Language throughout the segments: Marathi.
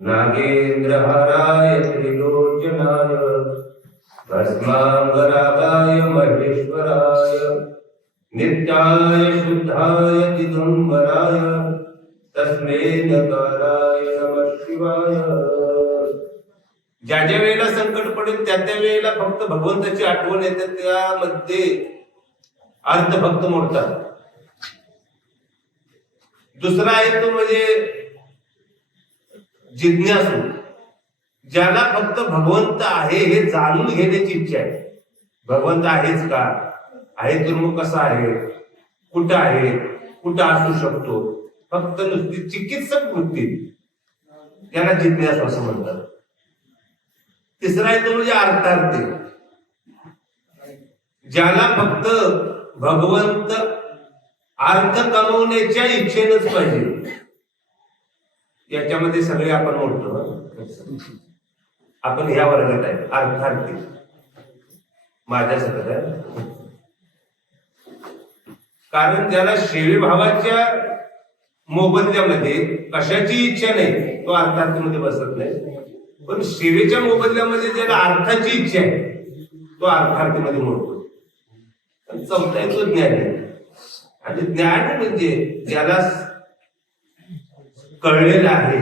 नागेंद्रहाराय त्रिलोचनाय भस्मांगरागाय महेश्वराय नित्याय शुद्धाय दिगंबराय तस्मै नकाराय नमः शिवाय। ज्या ज्या वेळेला संकट पडेल त्या त्या वेळेला फक्त भगवंताची आठवण येते, त्यामध्ये अर्थ भक्त मोडतात। दुसरा आहे तो म्हणजे जिज्ञासू, ज्याला फक्त भगवंत आहे हे जाणून घेण्याची इच्छा आहे। भगवंत आहेच का, आहे तर मग कसा आहे, कुठं आहे, कुठं असू शकतो, फक्त नुसती चिकित्सक वृत्ती, त्याला जिज्ञासू असं म्हणतात। तिसरा आहे तो म्हणजे अर्थार्थी, ज्याला फक्त भगवंत अर्थ कमवण्याच्या इच्छेनच पाहिजे। याच्यामध्ये सगळे आपण मोडतो, आपण ह्या वर्गात आहे अर्थार्थी, माझ्यासाठी आहे। कारण ज्याला सेवेभावाच्या मोबदल्यामध्ये कशाची इच्छा नाही तो अर्थार्थीमध्ये बसत नाही, पण सेवेच्या मोबदल्यामध्ये ज्याला अर्थाची इच्छा आहे तो अर्थार्थीमध्ये मोडतो। चौथा आहे तो ज्ञानी, आणि ज्ञान म्हणजे ज्याला कळलेलं आहे,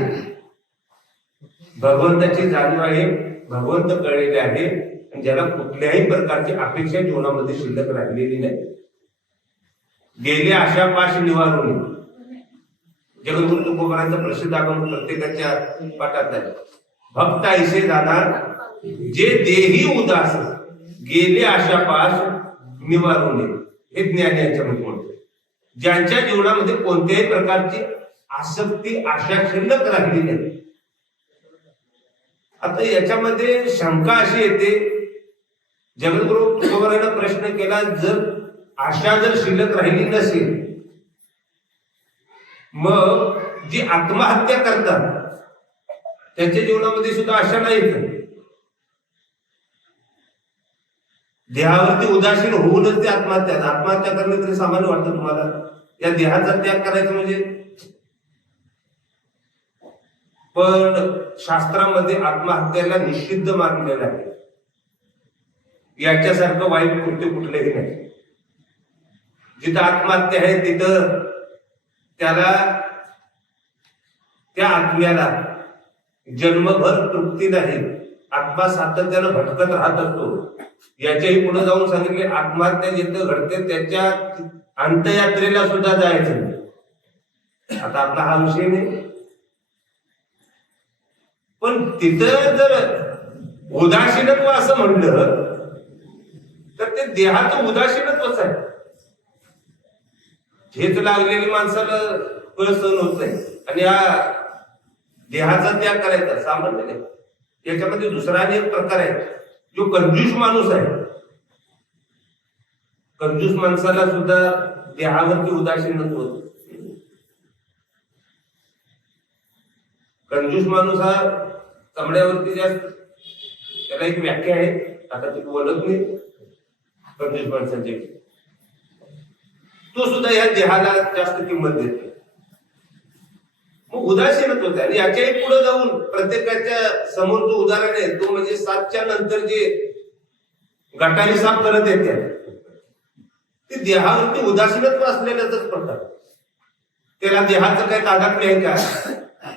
भगवंताची जाणीव आहे, भगवंत कळलेले आहे, आणि ज्याला कुठल्याही प्रकारची अपेक्षा जीवनामध्ये शिल्लक राहिलेली नाही। गेले आशापाश निवारून, जगद्गुरु तुकोबारांचा प्रसिद्ध आपण प्रत्येकाच्या पाठात आहे, भक्त ऐसे जाणार जे देही उदास, गेले आशापाश निवारून, हे ज्ञानी यांच्यामध्ये म्हणतो। ज्यांच्या जीवनामध्ये कोणत्याही प्रकारची आसक्ती आशा शिल्लक राहिली नाही। आता याच्यामध्ये शंका अशी येते, जगद्गुरु तुकोबारांना प्रश्न केला, जर आशा जर शिल्लक राहिली नसेल, मग जी आत्महत्या करतात त्यांच्या जीवनामध्ये सुद्धा आशा नाही। देहावरती उदासीन होऊनच ते आत्महत्या करणं तरी सामान्य वाटतं तुम्हाला? या देहाचा त्याग करायचं म्हणजे? पण शास्त्रामध्ये आत्महत्येला निषिद्ध मानलेलं आहे। याच्यासारखं वाईट कृत्य कुठलेही नाही। जिथं आत्महत्या आहे तिथं त्याला, त्या आत्म्याला जन्मभर तृप्ती नाही, आत्मा सातत्यानं भटकत राहत असतो। याच्याही पुढे जाऊन सांगितले, आत्महत्या जिथं घडते त्याच्या अंत्ययात्रेला सुद्धा जायचं नाही। आता आपला हा विषय नाही, पण तिथं जर उदासीनत्व असं म्हणलं तर ते देहाचं उदासीनत्वच आहे। झेच लागलेली माणसाला कळ सहन होत नाही, आणि या देहाचा त्याग करायचा सामान्य नाही। याच्यामध्ये दुसरा एक प्रकार आहे, जो कंजूस माणूस आहे, कंजूस माणसाला सुद्धा देहावरती उदासीनत्व होतं। कंजूस माणूस हा कमड्यावरती जास्त, त्याला एक व्याख्या आहे, आता ती बोलत नाही कंजूस माणसाची, तो सुद्धा या देहाला जास्त किंमत देतो, मग उदासीनच होत आहे। आणि याच्याही पुढे जाऊन प्रत्येकाच्या समोर जो उदाहरण आहे तो म्हणजे 7च्या नंतर जे गटारी साफ करत येते ते देहावरती उदासीनत्व असलेल्याच प्रकार। त्याला देहाचं काही तादात नाही का,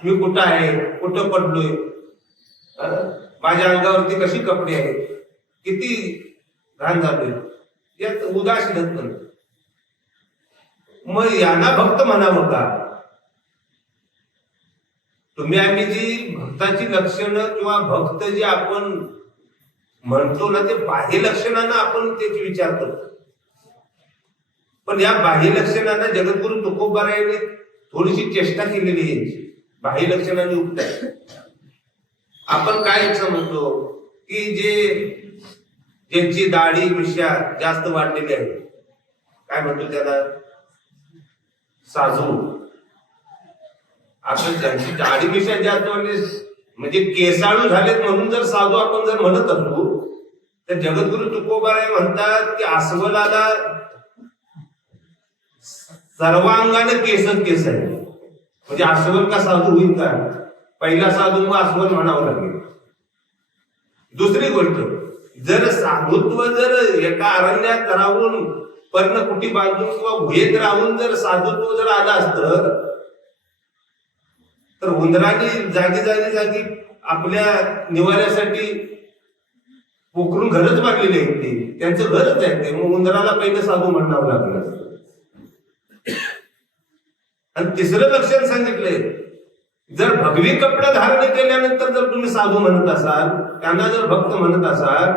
मी कुठं आहे, कुठं पडलोय, माझ्या अंगावरती कशी कपडे आहेत, किती घाण झालोय, यात उदासीनत्व। मग यांना भक्त म्हणावं का? तुम्ही आम्ही जी भक्ताची लक्षणं किंवा भक्त जे आपण म्हणतो ना, ते बाह्य लक्षणांना आपण त्याची विचार करतो, पण या बाह्य लक्षणांना जगद्गुरु तुकोबारायांनी थोडीशी चेष्टा केलेली आहे, बाह्य लक्षणांनी युक्त आहे। आपण काय समजतो की ज्यांची दाढी मिशा जास्त वाढलेली आहे, काय म्हणतो त्याला, साधू। आपण ज्यांची दाढी मिशा जास्त वाढली म्हणजे केसाळू झालेत म्हणून जर साधू आपण जर म्हणत असू, तर जगद्गुरु तुकोबाराय म्हणतात की अस्वलाला सर्वांगाने केस आहे, म्हणजे अस्वल का साधू होईल का? पहिला साधू मग अस्वल म्हणावं लागेल. दुसरी गोष्ट, जर साधुत्व जर एका अरण्यात राहून पर्णकुटी बांधून किंवा भुयेत राहून जर साधुत्व जर आलं असतं तर उंदरांनी जागी आपल्या निवाऱ्यासाठी पोखरून घरच बांधलेली आहेत ती, त्यांचं घरच आहे ते. मग उंदराला पहिलं साधू म्हणावं लागलं असतं. आणि तिसरं लक्षण सांगितलंय, जर भगवी कपडे धारण केल्यानंतर जर तुम्ही साधू म्हणत असाल, त्यांना जर भक्त म्हणत असाल,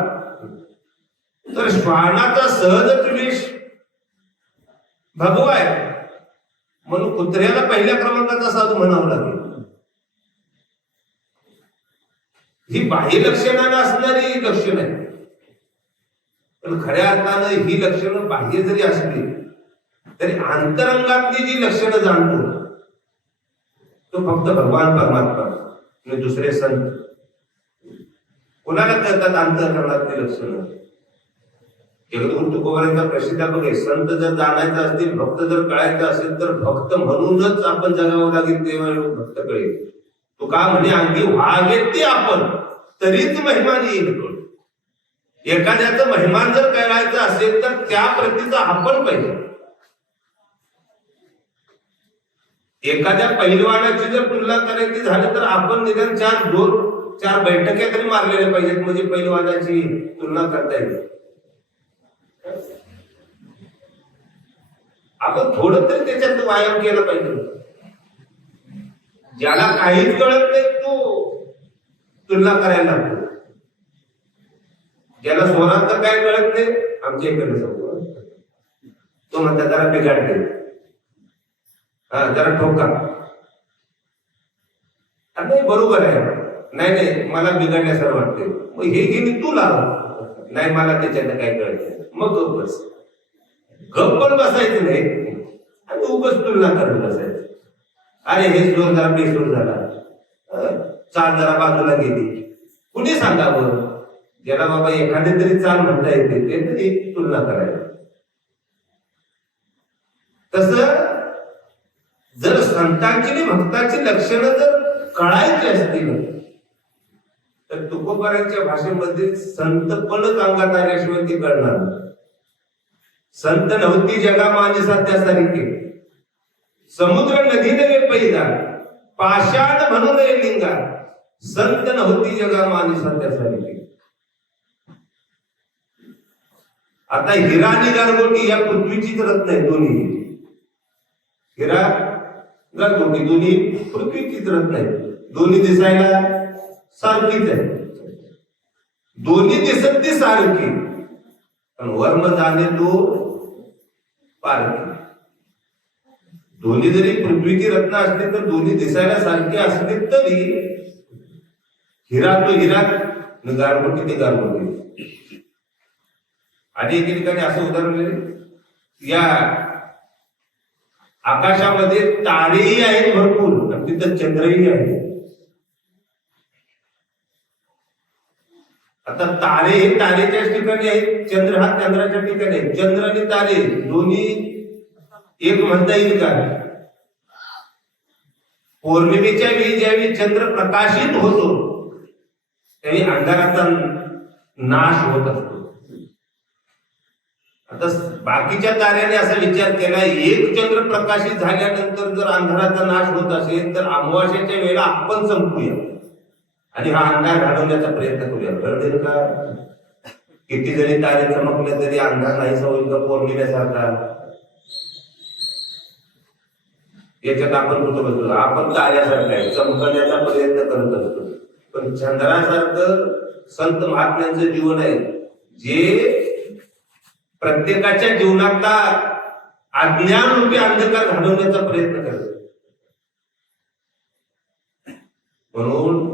तर श्वानाचा सहजच वेश भगवा आहे म्हणून कुत्र्याला पहिल्या क्रमांकाचा साधू म्हणावं लागेल. ही बाह्य लक्षणानं असणारी लक्षण आहे, पण खऱ्या अर्थानं ही लक्षणं बाह्य जरी असली तरी अंतरंगातली जी लक्षणं जाणतो तो फक्त भगवान परमात्मा आणि दुसरे संत. कोणाला कळतात अंतःकरणातली लक्षणं? जगद्गुरु तुकोबारांचा प्रसिद्ध बघे, संत जर जाणायचं असतील, भक्त जर कळायचं असेल तर भक्त म्हणूनच आपण जगावं लागेल, तेव्हा भक्त कळेल. तो का म्हणे, अंगी व्हावे ते आपण तरीच महिमान येईल. एखाद्याचं महिमान जर करायचं असेल तर त्या प्रतीचा आपण पाहिजे. एखाद्या पैलवानाची जर तुलना करायची झाली तर आपण निदान 4 बैठक्या तरी मारलेल्या पाहिजेत, म्हणजे पैलवानाची तुलना करता येईल. आपण थोडं तरी त्याच्यात व्यायाम केला पाहिजे. ज्याला काहीच कळत नाही तो तुलना करायला लागतो. ज्याला स्वरात काय कळत नाही, आमच्या इकडे सांगतो, तो म्हणतात जरा बिघाडते, जरा ठोका. नाही बरोबर आहे, नाही मला बिघडल्यासारखं वाटते, मग हे घे तुला, नाही मला त्याच्यात काय कळत, मग गप बस. गप पण बसायचं नाही आणि उगाच तुलना करत बसायचं. अरे हे स्लोर जरा बेस्लोर झाला, चाल जरा बाजूला गेली. कुणी सांगावं? ज्याला बाबा एखादी तरी चाल म्हणता येते ते तरी तुलना करायला. तसं जर संतांची आणि भक्ताची लक्षणं जर कळायची असतील तर तुकोबारांच्या भाषेमध्ये संतपणच अंगात आल्याशिवाय ती कळणार. संत नव्हती जगा माणसा त्यासारखे, समुद्र नदी नव्हे पैदा, पाषाण म्हणून लिंगा, संत नव्हती जगा माणसा त्यासारखे. आता हिरा आणि गारगोटी या पृथ्वीचीच रत्न आहे दोन्ही. हिरा गारगोटी दोन्ही पृथ्वीचीच रत्न आहे. दोन्ही दिसायला सारखीच आहे, दोन्ही दिसत ती सारखी, पण वर्म जाणे तो पारखी. दोन्ही जरी पृथ्वीची रत्न असली तर दोन्ही दिसायला सारखी असली तरी हिरा तो हिरा, गारगोटी ते गारगोटी. आणि एके ठिकाणी असं उदाहरण, या आकाशामध्ये तारेही आहेत भरपूर आणि तिथं चंद्रही आहे. आता तारे हे तारेच्याच ठिकाणी आहेत, चंद्र हा चंद्राच्या ठिकाणी आहे. चंद्र आणि तारे दोन्ही एक म्हणता येईल का? पौर्णिमेच्या वेळी ज्यावेळी चंद्र प्रकाशित होतो त्यावेळी अंधाराचा नाश होत असतो. आता बाकीच्या ताऱ्याने असा विचार केला, एक चंद्र प्रकाशित झाल्यानंतर जर अंधाराचा नाश होत असेल तर अमावास्येच्या वेळेला आपण संपूया आणि हा अंधार घालवण्याचा प्रयत्न करूया. कळते का? किती जरी तारे चमकले तरी अंधार नाहीसा होईल का पौर्णिमेसारखा? याच्यात आपण कुठं बसतो? आपण ताऱ्यासारखं आहे, चमकण्याचा प्रयत्न करत असतो. पण चंद्रासारखं संत महात्म्यांचं जीवन आहे जे प्रत्येकाच्या जीवनातला अज्ञान रूपी अंधकार घालवण्याचा प्रयत्न करतो. म्हणून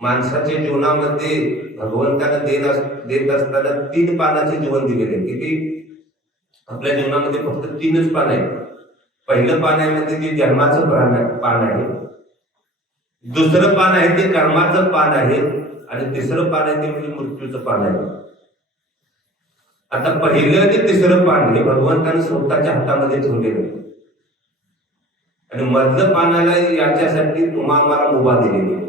माणसाच्या जीवनामध्ये भगवंतानं देत असताना 3 पानाचे जीवन दिलेले आहे. किती? आपल्या जीवनामध्ये फक्त 3च पान आहेत. पहिलं पान आहे म्हणजे ते जन्माचं पान आहे, दुसरं पान आहे ते कर्माचं पान आहे आणि तिसरं पान आहे ते म्हणजे मृत्यूचं पान आहे. आता पहिलं आणि तिसरं पान हे भगवंताने स्वतःच्या हातामध्ये ठेवलेलं. आणि मधलं पानाला याच्यासाठी तुम्हाला मुभा दिलेली आहे.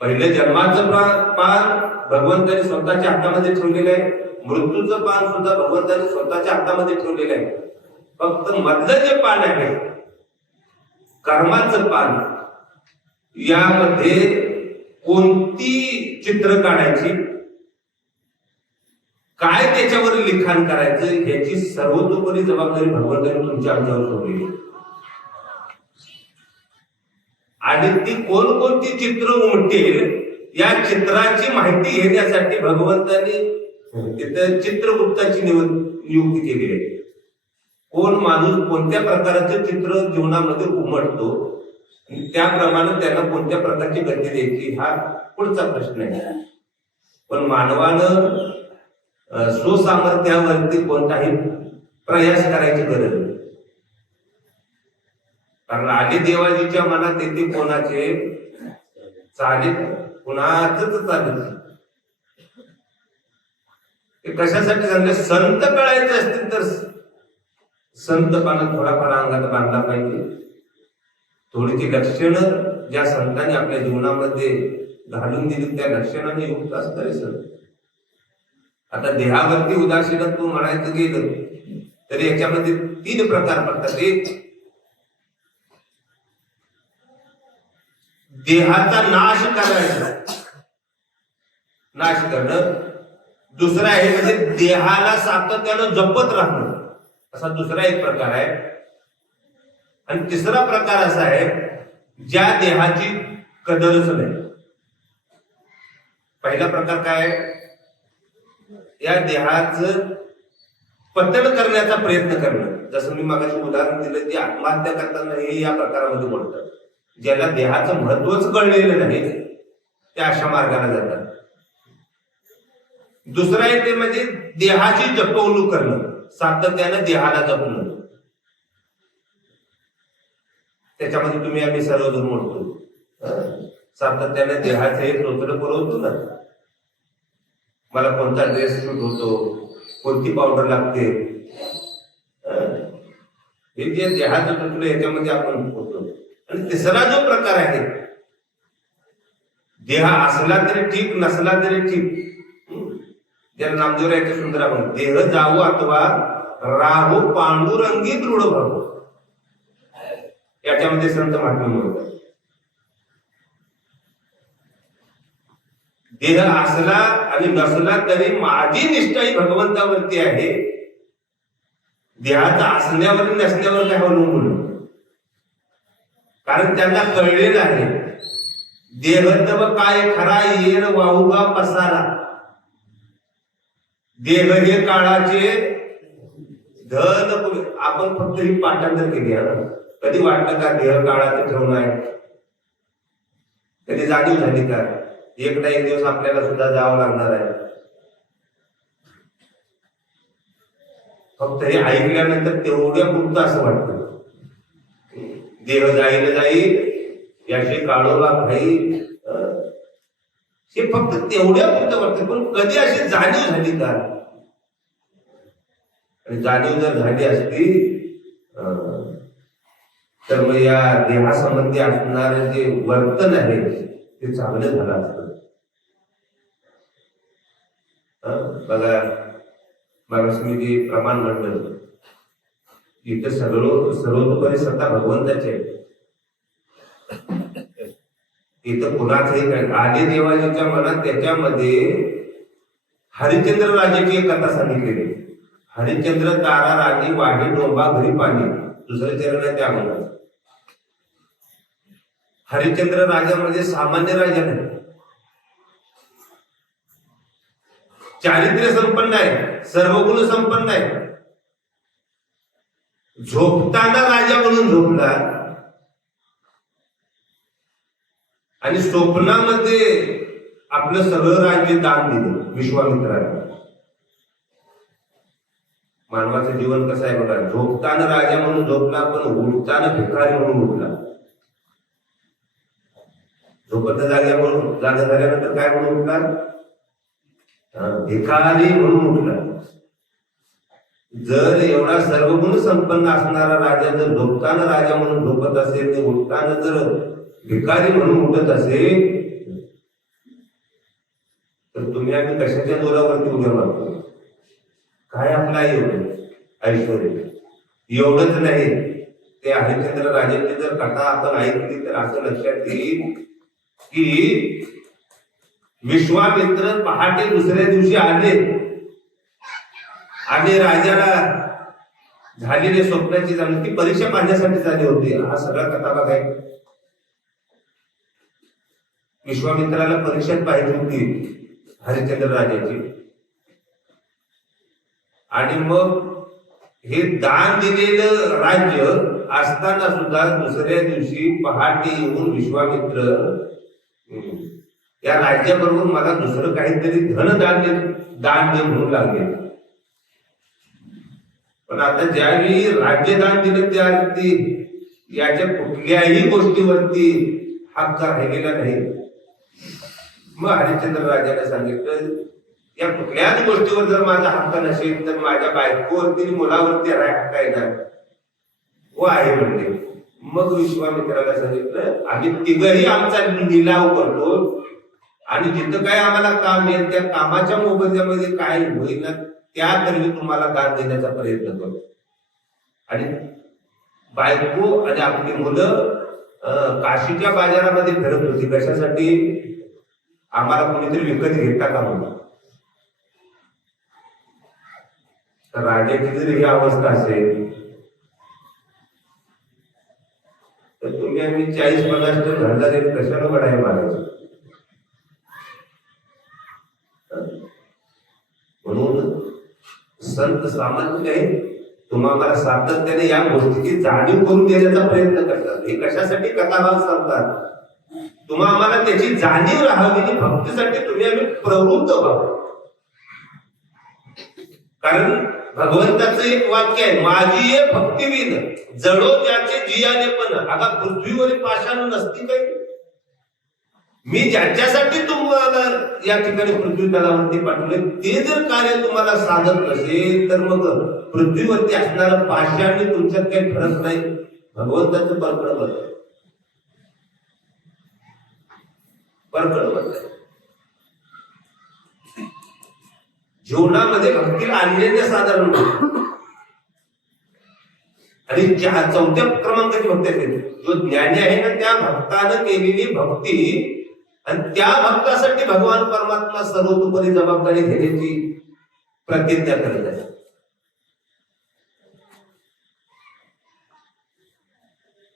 पहिलं जन्माचं पान भगवंताने स्वतःच्या हातामध्ये ठेवलेलं आहे, मृत्यूचं पान सुद्धा भगवंताने स्वतःच्या हातामध्ये ठेवलेलं आहे. फक्त मधलं जे पान आहे कर्माचं पान, यामध्ये कोणती चित्र काढायची, काय त्याच्यावर लिखाण करायचं, याची सर्वतोपरी जबाबदारी भगवंताने तुमच्या आमच्यावर सोडली. आणि ती कोणकोणती चित्र उमटेल या चित्राची माहिती घेण्यासाठी भगवंतांनी तिथं चित्रगुप्ताची नियुक्ती केली आहे. कोण माणूस कोणत्या प्रकारचं चित्र जीवनामध्ये उमटतो त्याप्रमाणे त्यांना कोणत्या प्रकारची गती द्यायची हा पुढचा प्रश्न आहे. पण मानवानं स्वसामर्थ्यावरती कोणताही प्रयास करायची गरज नाही. कारण आधी देवाजीच्या मनात येते कोणाचे चालेल, कुणाचंच चालेल. ते कशासाठी सांगले, संत कळायचे असतील तर संतपणा थोडाफार अंगात बांधला पाहिजे. थोडीशी लक्षणं ज्या संतांनी आपल्या जीवनामध्ये घालून दिली त्या लक्षणाने युक्त असणारे संत. आता देहावरती उदासीनत्व म्हणायचं गेलं तर याच्यामध्ये 3 प्रकार पडतात. एक, देहाचा नाश करायचा, नाश करणं. दुसरा आहे म्हणजे देहाला सातत्यानं जपत राहणं, असा दुसरा एक प्रकार आहे. आणि तिसरा प्रकार असा आहे ज्या देहाची कदरच नाही. पहिला प्रकार काय, या देहाचं पतन करण्याचा प्रयत्न करणं. जसं मी मागाशी उदाहरण दिलं की आत्महत्या करताना हे या प्रकारामध्ये बोलतात. ज्याला देहाचं महत्वच कळलेलं नाही ते अशा मार्गाला जातात. दुसरं आहे ते म्हणजे देहाची जपवणूक करणं, सातत्यानं देहाला जपणं. त्याच्यामध्ये तुम्ही आम्ही सर्वजण म्हणतो सातत्याने देहाचे रोजडं पुरवतो ना. मला कोणता ड्रेस सूट होतो, कोणती पावडर लागते, हे जे देहाचं तुटलं याच्यामध्ये आपण होतो. आणि तिसरा जो प्रकार आहे, देह असला तरी ठीक नसला तरी ठीक, ज्याला नामदेवरायाचं सुंदर आपण देह जाऊ अथवा राहू पांडुरंगी दृढ भाऊ, याच्यामध्ये संत महात्मा म्हणतात. देह असला आणि नसला तरी माझी निष्ठा ही भगवंतावरती आहे. देहाचा असण्यावर नसण्यावर काय अवलंबून, कारण त्यांना कळलेलं आहे देह तव काय खरा येर वाहुगा पसारा. देह हे काळाचे धन. आपण फक्त ही पाठांतर केली आहे. कधी वाटतं का देह काळाचं ठेवणं आहे? कधी जाणीव झाली का एक ना एक दिवस आपल्याला सुद्धा जावं लागणार आहे? फक्त हे ऐकल्यानंतर तेवढ्या पुरतं असं वाटतं देह जाईल जाईल याशी काळोबा खाईल, हे फक्त तेवढ्या पुरतं वाटतं. पण कधी अशी जाणीव झाली का? आणि जाणीव जर झाली असती तर मग या देहासंबंधी असणारे जे वर्तन आहे ते चांगलं झालं असतं. बघा, मग मी जे प्रमाण म्हणलं इथं सर्वतोपरी सत्ता भगवंताची आहे. इथं कुणाचंही काय आधी देवाजीच्या मनात त्याच्यामध्ये हरिश्चंद्र राजाची एक कथा सांगितलेली. हरिश्चंद्र तारा राणी वाढी डोंबा घरी पाणी, दुसरं चरण आहे त्या मनात. हरिश्चंद्र राजा म्हणजे सामान्य राजा नाही, चारित्र्य संपन्न आहे, सर्वगुण संपन्न आहे. झोपताना राजा म्हणून झोपला आणि स्वप्नामध्ये आपलं सगळं राज्य दान दिलं विश्वामित्राला. मानवाचं जीवन कसं आहे बघा, झोपताना राजा म्हणून झोपला पण उठताना भिकारी म्हणून उठला. झोपत जागा झाल्यानंतर काय म्हणून उठला? भिकारी म्हणून उठला. जर एवढा सर्वगुण संपन्न असणारा राजा जर झोपताना राजा म्हणून झोपत असेल, तर उठताना जर भिकारी म्हणून उठत असेल, तर तुम्ही आम्ही कशाच्या जोरावरती उद्या मारतो? काय आपला एवढं ऐश्वर्य? एवढंच नाही, ते हरिश्चंद्र राजांची जर कथा आपण ऐकली तर असं लक्षात येईल की विश्वामित्र पहाटे दुसऱ्या दिवशी आले आणि राजाला झालेली स्वप्नाची जाणीव, ती परीक्षा पाहण्यासाठी झाली होती. हा सगळा कथा बघाय, विश्वामित्राला परीक्षेत पाहिजे होती हरिश्चंद्र राजाची. आणि मग हे दान दिलेलं राज्य असताना सुद्धा दुसऱ्या दिवशी पहाटे येऊन विश्वामित्र या राज्याबरोबर मला दुसरं काहीतरी दान दे म्हणू लागले. पण आता ज्यावेळी राज्यदान दिलं त्यावरती याच्या कुठल्याही गोष्टीवरती हक्क राहिलेला नाही. मग हरिश्चंद्र राजाने सांगितलं, या कुठल्याच गोष्टीवर जर माझा हक्क नसेल तर माझ्या बायकोवरती मुलावरती हक्क आहे ना? हो आहे म्हणले. मग विश्वामित्राला सांगितलं, आम्ही तिघही आमचा निलाव करतो आणि जिथं काय आम्हाला काम मिळेल त्या कामाच्या मोबदल्यामध्ये काय होईल ना त्याकरवी तुम्हाला दान देण्याचा प्रयत्न करतो. आणि बायको आणि आपली मुलं काशीच्या बाजारामध्ये फिरत होती. कशासाठी? आम्हाला कोणीतरी विकत घेता का म्हणून. तर राजाची जर ही अवस्था असेल तर तुम्ही आम्ही 40-50 टन घालणारे कशाला बढाई मारायचं? म्हणून संत सामान्य तुम्हाला सातत्याने या गोष्टीची जाणीव करून देण्याचा प्रयत्न करतात. हे कशासाठी कथाभाग सांगतात? तुम्हा आम्हाला त्याची जाणीव राहावी, भक्तीसाठी तुम्ही आम्ही प्रवृत्त व्हावं. कारण भगवंताचं एक वाक्य आहे, माझी ये भक्तिवीन जडो ज्याचे जियाने पण. आता पृथ्वीवरील पाषाण नसती काही. मी ज्याच्यासाठी तुम्हाला या ठिकाणी पृथ्वी तलावरती पाठवले ते जर कार्य तुम्हाला साधत नसेल तर मग पृथ्वीवरती असणारं पाषाण तुमच्यात काही फरक नाही. भगवंताचं परकड बदल जीवनामध्ये भक्तीला आणलेले साधारण. आणि 4थ्या क्रमांकाची भक्ती असेल, जो ज्ञानी आहे ना त्या भक्तानं केलेली भक्ती आणि त्या भक्तासाठी भगवान परमात्मा सर्वतोपरी जबाबदारी घेण्याची प्रतिज्ञा करत आहे.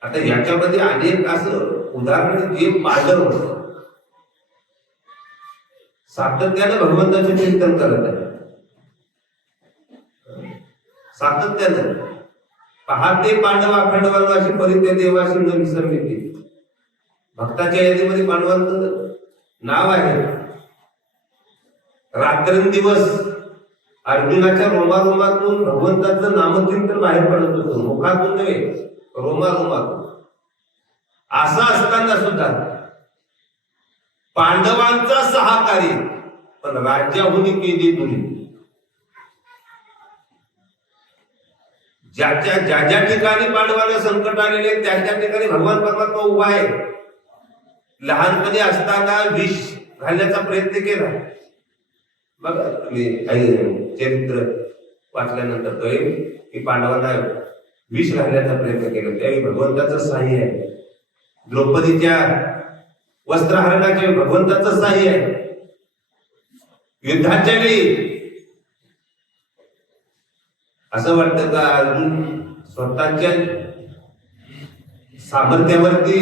आता याच्यामध्ये अनेक असं उदाहरण जे पांडव सातत्यानं भगवंताचे चिंतन करत आहे, सातत्यानं. पहाटे पांडवा खंडवाशी परित्य देवाशी न विसरले. भक्ताच्या यादीमध्ये पांडवांचं नाव आहे. रात्रंदिवस अर्जुनाच्या रोमारोमातून भगवंताचं नामचिंतन बाहेर पडत होतं, मुखातून नव्हे, रोमारोमातून. असं असताना सुद्धा पांडवांचा सहकारी पण राज्याहुनी केली दुरी. ज्या ज्या ठिकाणी पांडवांना संकट आलेले त्या ठिकाणी भगवान परमात्मा उभा आहे. लहानपणी असताना विष घालण्याचा प्रयत्न केला. बघा तुम्ही काही चरित्र वाचल्यानंतर कळेल की पांडवांना विष घालण्याचा प्रयत्न केला, त्यावेळी भगवंताचं सहाय्य आहे. द्रौपदीच्या वस्त्रहरणाचे भगवंताचं सहाय्य आहे. युद्धाच्या वेळी असं वाटतं का अजून स्वतःच्या सामर्थ्यावरती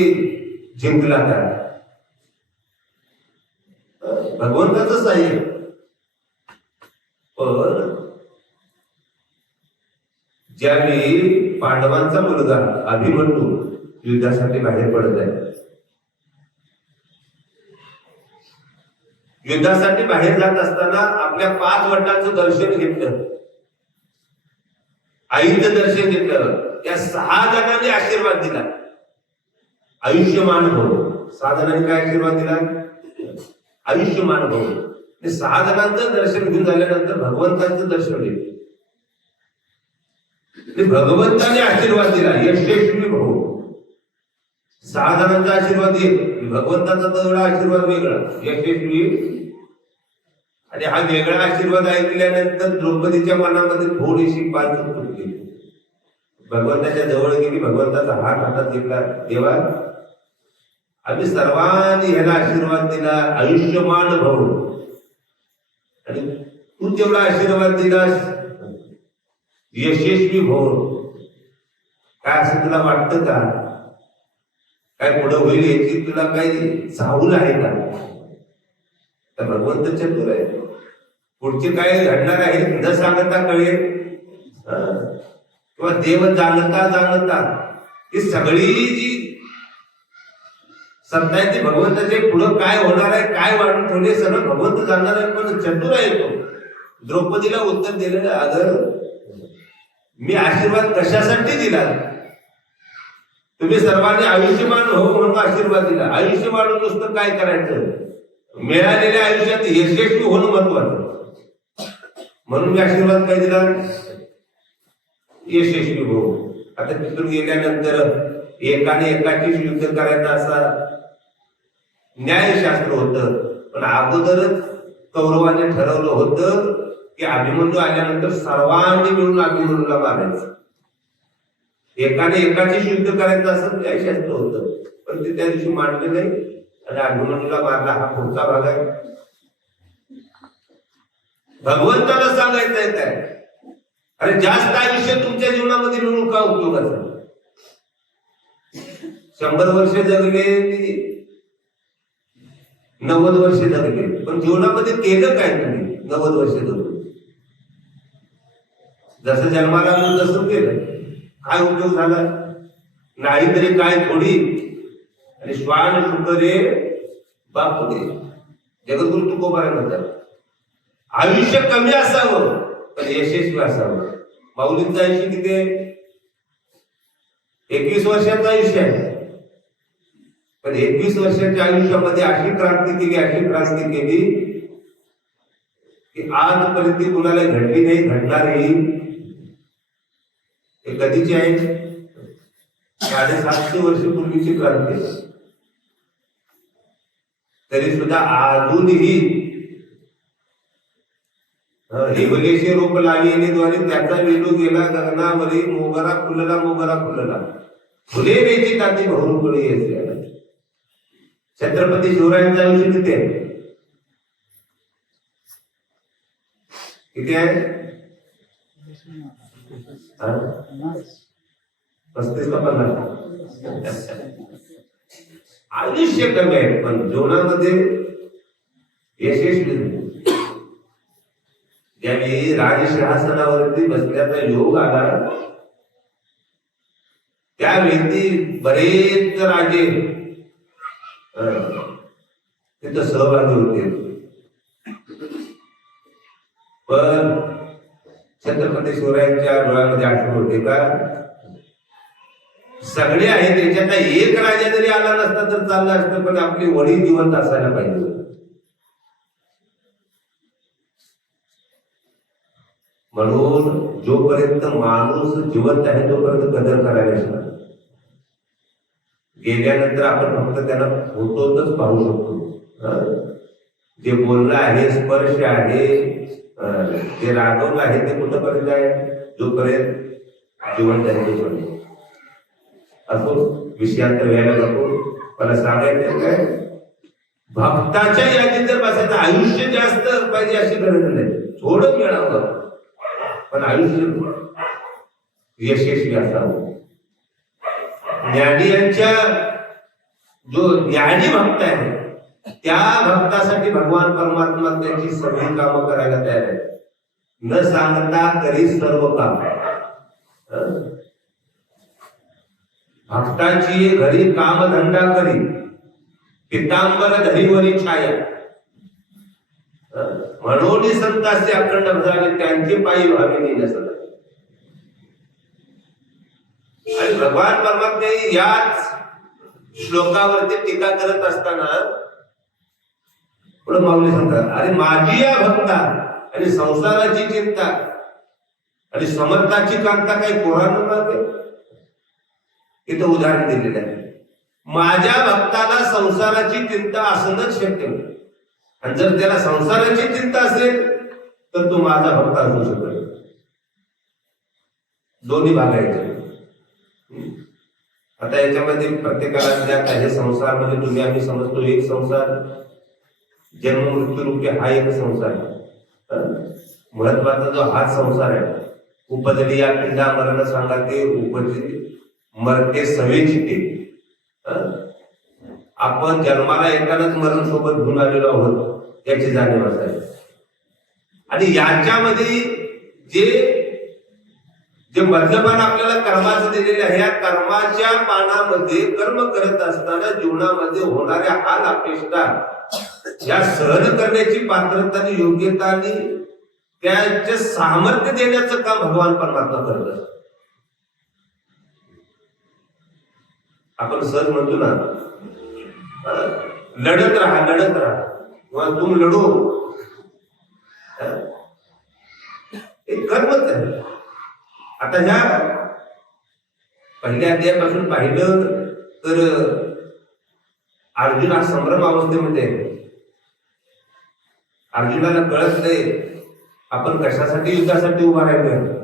जिंकला का? भगवंताचं सहाय्य. पण ज्यावेळी पांडवांचा मुलगा अभिमन्यू युद्धासाठी बाहेर पडत आहे, युद्धासाठी बाहेर जात असताना आपल्या 5 वटांचं दर्शन घेतलं, आईचं दर्शन घेतलं. त्या 6 जणांनी आशीर्वाद दिला, आयुष्यमान भव. 6 जणांनी काय आशीर्वाद दिला? आयुष्यमान भव. 6 जणांचं दर्शन घेऊन झाल्यानंतर भगवंतांचं दर्शन घेतलं. भगवंताने आशीर्वाद दिला, यशस्वी भाऊ. 6 जणांचा आशीर्वाद एक, भगवंताचा तेवढा आशीर्वाद वेगळा, यशस्वी. आणि हा वेगळा आशीर्वाद ऐकल्यानंतर द्रौपदीच्या मनामध्ये थोडीशी पालखी तुटली. भगवंताच्या जवळ गेली, भगवंताचा हात हातात घेतला, देवा आम्ही सर्वांनी ह्याला आशीर्वाद दिला आयुष्यमान भाऊ, आणि तू तेवढा आशीर्वाद दिलास यशस्वी भाऊ. काय असं तुला वाटतं का? काय पुढे होईल याची तुला काही चाहूल आहे का? तर भगवंत चतुर आहे, पुढचे काय घडणार आहे न सांगता कळेल, किंवा देव जाणता जाणता ही सगळी जी सत्ता आहे ती भगवंताचे पुढं काय होणार आहे, काय वाढून ठेवले सगळं भगवंत जाणणार आहे. पण चतुर आहे तो. द्रौपदीला उत्तर दिलेलं, अगं मी आशीर्वाद कशासाठी दिला? तुम्ही सर्वांनी आयुष्यमान हो म्हणून आशीर्वाद दिला. आयुष्य वाढून नुसतं काय करायचं? मिळालेल्या आयुष्यात यशस्वी होणं महत्वाचं, म्हणून मी आशीर्वाद काय दिला? यशस्वी हो. आता तिथून गेल्यानंतर एकाने एकाची युद्ध करायचा असा न्यायशास्त्र होतं, पण अगोदरच कौरवाने ठरवलं होतं की अभिमन्यू आल्यानंतर सर्वांनी मिळून अभिमन्यूला मारायचं. एकाने एकाची युद्ध करायचं असं न्यायशास्त्र होतं, पण ते त्या दिवशी मांडलं नाही आणि अभिमन्यूला मारला. हा पुढचा भाग आहे. भगवंताला सांगायचंय काय? अरे जास्त आयुष्य तुमच्या जीवनामध्ये मिळून का उपयोगाचं? 100 वर्ष जगले, 90 वर्ष जगले, पण जीवनामध्ये केलं काय तुम्ही 90 वर्ष जगले? जसं जन्माला आलो तसं केलं, काय उपयोग झाला? नाही तरी काय थोडी. आणि श्वान शुकरे बापुरे, जगद्गुरु तुकोबाराय म्हणतात, आयुष्य कमी असावं पण यशस्वी असावं. माऊलींचं आयुष्य किती आहे? 21 वर्षाचं आयुष्य आहे, पण 21 वर्षाच्या आयुष्यामध्ये अशी क्रांती केली की आजपर्यंत कुणाला घडली नाही, घडणार ही. हे कधीची आहे? 750 वर्षपूर्वीची क्रांती. तरी सुद्धा अजूनही हेवलेचे रोप लागेनेद्वारे त्याचा वेलू गेला गगनावरी, मोगरा फुलला फुले वेची ताती भरून पडी येते. छत्रपती शिवरायांचं आयुष्य किती आहे? किती आहे? 35 का 50? आयुष्य कमी आहे पण जीवनामध्ये यशस्वी. ज्यावेळी राजसिंहासनावरती बसण्याचा योग आला त्यावेळी बरेच राजे तिथं सहभागी होते. पण छत्रपती शिवरायांच्या डोळ्यामध्ये आठवण होते का सगळे आहेत त्याच्यात एक राजा जरी आला नसता तर चाललं असतं, पण आपली वडील जिवंत असायला पाहिजे. म्हणून जोपर्यंत माणूस जिवंत आहे तोपर्यंत कदर करायला शिका. गेल्यानंतर आपण फक्त त्यांना फोटोतच पाहू शकतो. जे बोलणं आहे, स्पर्श आहे, जे रागवलं आहे ते कुठपर्यंत आहे? जोपर्यंत जिवंत आहे तोपर्यंत. असो, विषयांतर व्हायला नको. मला सांगायचं काय, भक्ताच्या यादीत जर बसायचं, आयुष्य जास्त पाहिजे अशी गरज नाही, थोडं मिळावं पण आयुष्य यशस्वी असावं. ज्ञानी यांच्या जो ज्ञानी भक्त आहे त्या भक्तासाठी भगवान परमात्मा त्यांची सगळी कामं करायला तयार आहे. न सांगता करी सर्व काम. भक्ताची घरी कामधंदा करी, पितांबर धरीवरी छाया. म्हणून संतांचे अखंड भजावे त्यांची पायी व्हावी नसत. आणि भगवान परमात्मा याच श्लोकावरती टीका करत असताना पुढे माऊली सांगतात, अरे माझी या भक्ता आणि संसाराची चिंता आणि समर्थाची कांता काही कोरानं मागे इथं उदाहरण दिलेलं आहे. माझ्या भक्ताला संसाराची चिंता असणंच शक्य नाही, आणि जर त्याला संसाराची चिंता असेल तर तो माझा भक्त असू शकत. दोन्ही भाग आहेत. आता याच्यामध्ये प्रत्येकाला ज्ञात आहे, संसार म्हणजे तुम्ही आम्ही समजतो एक संसार, जन्म मृत्यू रूपी हा एक संसार आहे. महत्वाचा जो हाच संसार आहे. उपजली या पिंडा मरण सांगा ते उपजली मरते सवेची ते. आपण जन्माला येतानाच मरण सोबत घेऊन आलेलो आहोत याची जाणीव असावी. आणि याच्यामध्ये जे जे मध्यमान आपल्याला कर्माचं दिलेले आहे, या कर्माच्या पानामध्ये कर्म करत असताना जीवनामध्ये होणाऱ्या हाल अपेक्षा या सहन करण्याची पात्रता आणि योग्यता आणि त्याचे सामर्थ्य देण्याचं काम भगवान परमात्मा करत असतात. आपण सहज म्हणतो ना, लढत राहा किंवा तुम लढो, एक कर्मच आहे. आता ह्या पहिल्या अध्यायापासून पाहिलं तर अर्जुन हा संभ्रम अवस्थेमध्ये आहे. अर्जुनाला कळत नाही आपण कशासाठी युद्धासाठी उभा राहिलो.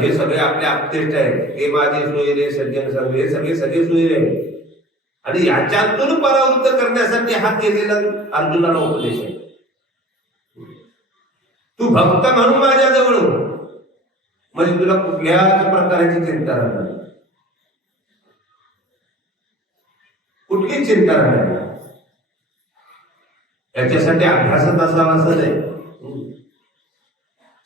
हे सगळे आपले आपतेष्ट आहे, हे माझे सोयरे सज्जन सर्व, हे सगळे सोयरे आहे. आणि याच्यातून परावृत्त करण्यासाठी हा केलेला अर्जुनाला उपदेश आहे. तू भक्त म्हणून माझ्या जवळ हो, म्हणजे तुला कुठल्याच प्रकारची चिंता राहणार, कुठली चिंता राहणार. याच्यासाठी अभ्यासच असावा असं नाही.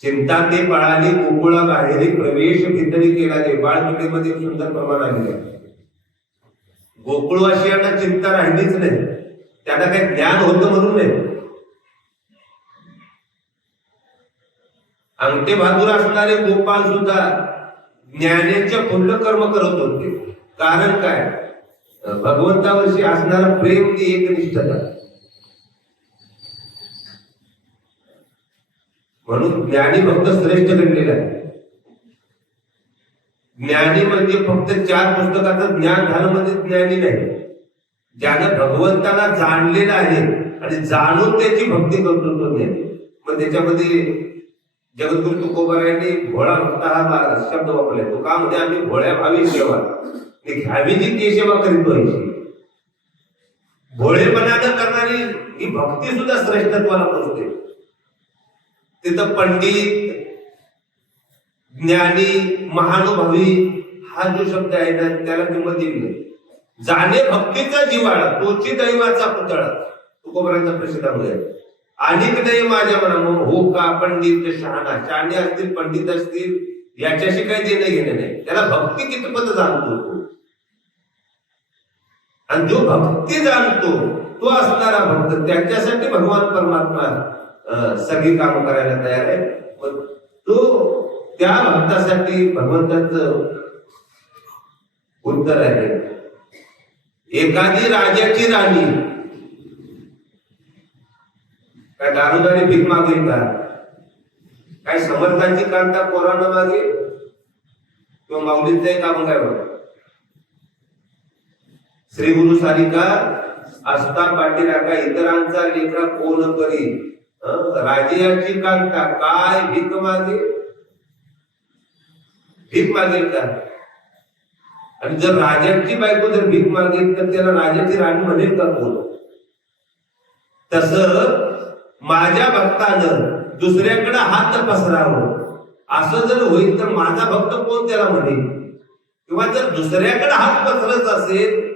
चिंता ते पळाली गोकुळा बाहेरी प्रवेश भीतरी केला गे. बाळगीतेमध्ये सुंदर प्रमाण आलेले आहे. गोकुळवासियांना चिंता राहिलीच नाही, त्यांना काही ज्ञान होतं म्हणून नाही. अंगठे बहादूर असणारे गोपाळ सुद्धा ज्ञानाच्या फुल्ल कर्म करत होते. कारण काय? भगवंतावरची असणारा प्रेम ती एकनिष्ठता. म्हणून ज्ञानी भक्त श्रेष्ठ घडलेला आहे. ज्ञानी म्हणजे फक्त 4 पुस्तकाचं ज्ञान झालं म्हणजे ज्ञानी नाही. ज्यानं भगवंताला जाणलेलं आहे आणि जाणून त्याची भक्ती करतो तो ज्ञानी. मग त्याच्यामध्ये जगद्गुरु तुकोबार यांनी भोळा भक्त हा शब्द वापरला. तो का म्हणजे आम्ही भोळ्या भावी सेवा घ्यावी जी ती सेवा करीत व्हायची. भोळेपणानं करणारी ही भक्ती सुद्धा श्रेष्ठत्वाला पोहोचते. तिथं पंडित, ज्ञानी, महानुभवी हा जो शब्द आहे ना त्याला किंमत दिली नाही. जाणे भक्तीचा जिव्हाळा तोची दैवाचा पुतळा तुकोबारांचा प्रसिद्ध आहे. अनेक नाही माझ्या मनामध्ये हो का पंडित शहाणा, शहाणे असतील पंडित असतील याच्याशी काही देणं घेणं नाही. त्याला भक्ती कितपत जाणतो आणि जो भक्ती जाणतो तो असणारा भक्त त्याच्यासाठी भगवान परमात्मा सगळी कामं करायला तयार आहे. तो त्या भक्तासाठी भगवंताचं उत्तर आहे. एखादी राजाची राणी काय दारोदारी भीक मागेल का? काय समर्थांची कांता पोरानं मागे किंवा माऊलींचं काम काय बघा. श्री गुरु सारिका असता पाठीराखा इतरांचा लेखा कोण करी. राजाची कांता काय भीक मागे, भीक मागेल का? आणि जर राजाची बायको जर भीक मागेल तर त्याला राजाची राणी म्हणेल का कोण? तसं माझ्या भक्तानं दुसऱ्याकडे हात पसरावं असं जर होईल तर माझा भक्त कोण त्याला म्हणेल? किंवा जर दुसऱ्याकडे हात पसरत असेल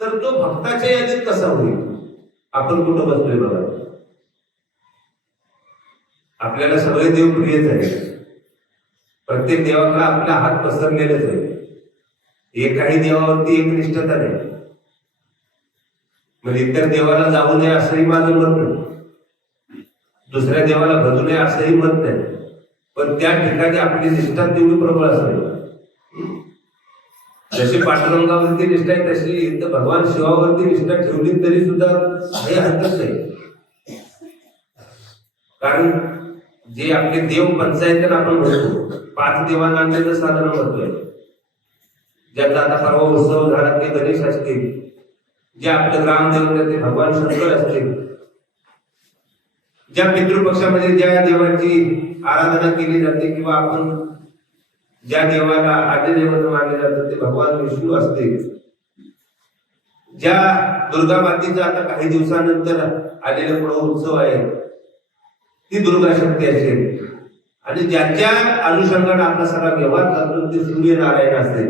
तर तो भक्ताच्या यादीत कसा होईल? आपण कुठं बसतोय बघा. आपल्याला सगळे देव प्रियच आहे. प्रत्येक देवाकडे आपला हात पसरलेलाच आहे. एकाही देवावरती एक निष्ठता नाही. म्हणजे इतर देवाला जाऊ नये असंही माझं मत नाही, दुसऱ्या देवाला भजू नये असंही मत नाही. पण त्या ठिकाणी आपली निष्ठा तेवढी प्रबळ असावी. जशी पांडुरंगावरती निष्ठा आहे तशी इथं भगवान शिवावरती निष्ठा ठेवली तरी सुद्धा काही हरकत नाही. कारण जे आपले देव पंचायत आपण म्हणतो, 5 देवांना आणलेलं साधन म्हणतोय, ज्याचा आता परवा उत्सव झाला ते गणेश असतील, जे आपले ग्रामदेवते ते भगवान शंकर असतील, ज्या पितृपक्षामध्ये ज्या देवाची आराधना केली जाते किंवा आपण ज्या देवाला आद्य दैवत मानले जातं ते भगवान विष्णू असतील, ज्या दुर्गा मातेचा आता काही दिवसानंतर आलेला पुढे उत्सव आहे ती दुर्गा शक्ती असेल, आणि ज्याच्या अनुषंगाने आपला सगळा व्यवहार चालतो ते सूर्यनारायण असेल,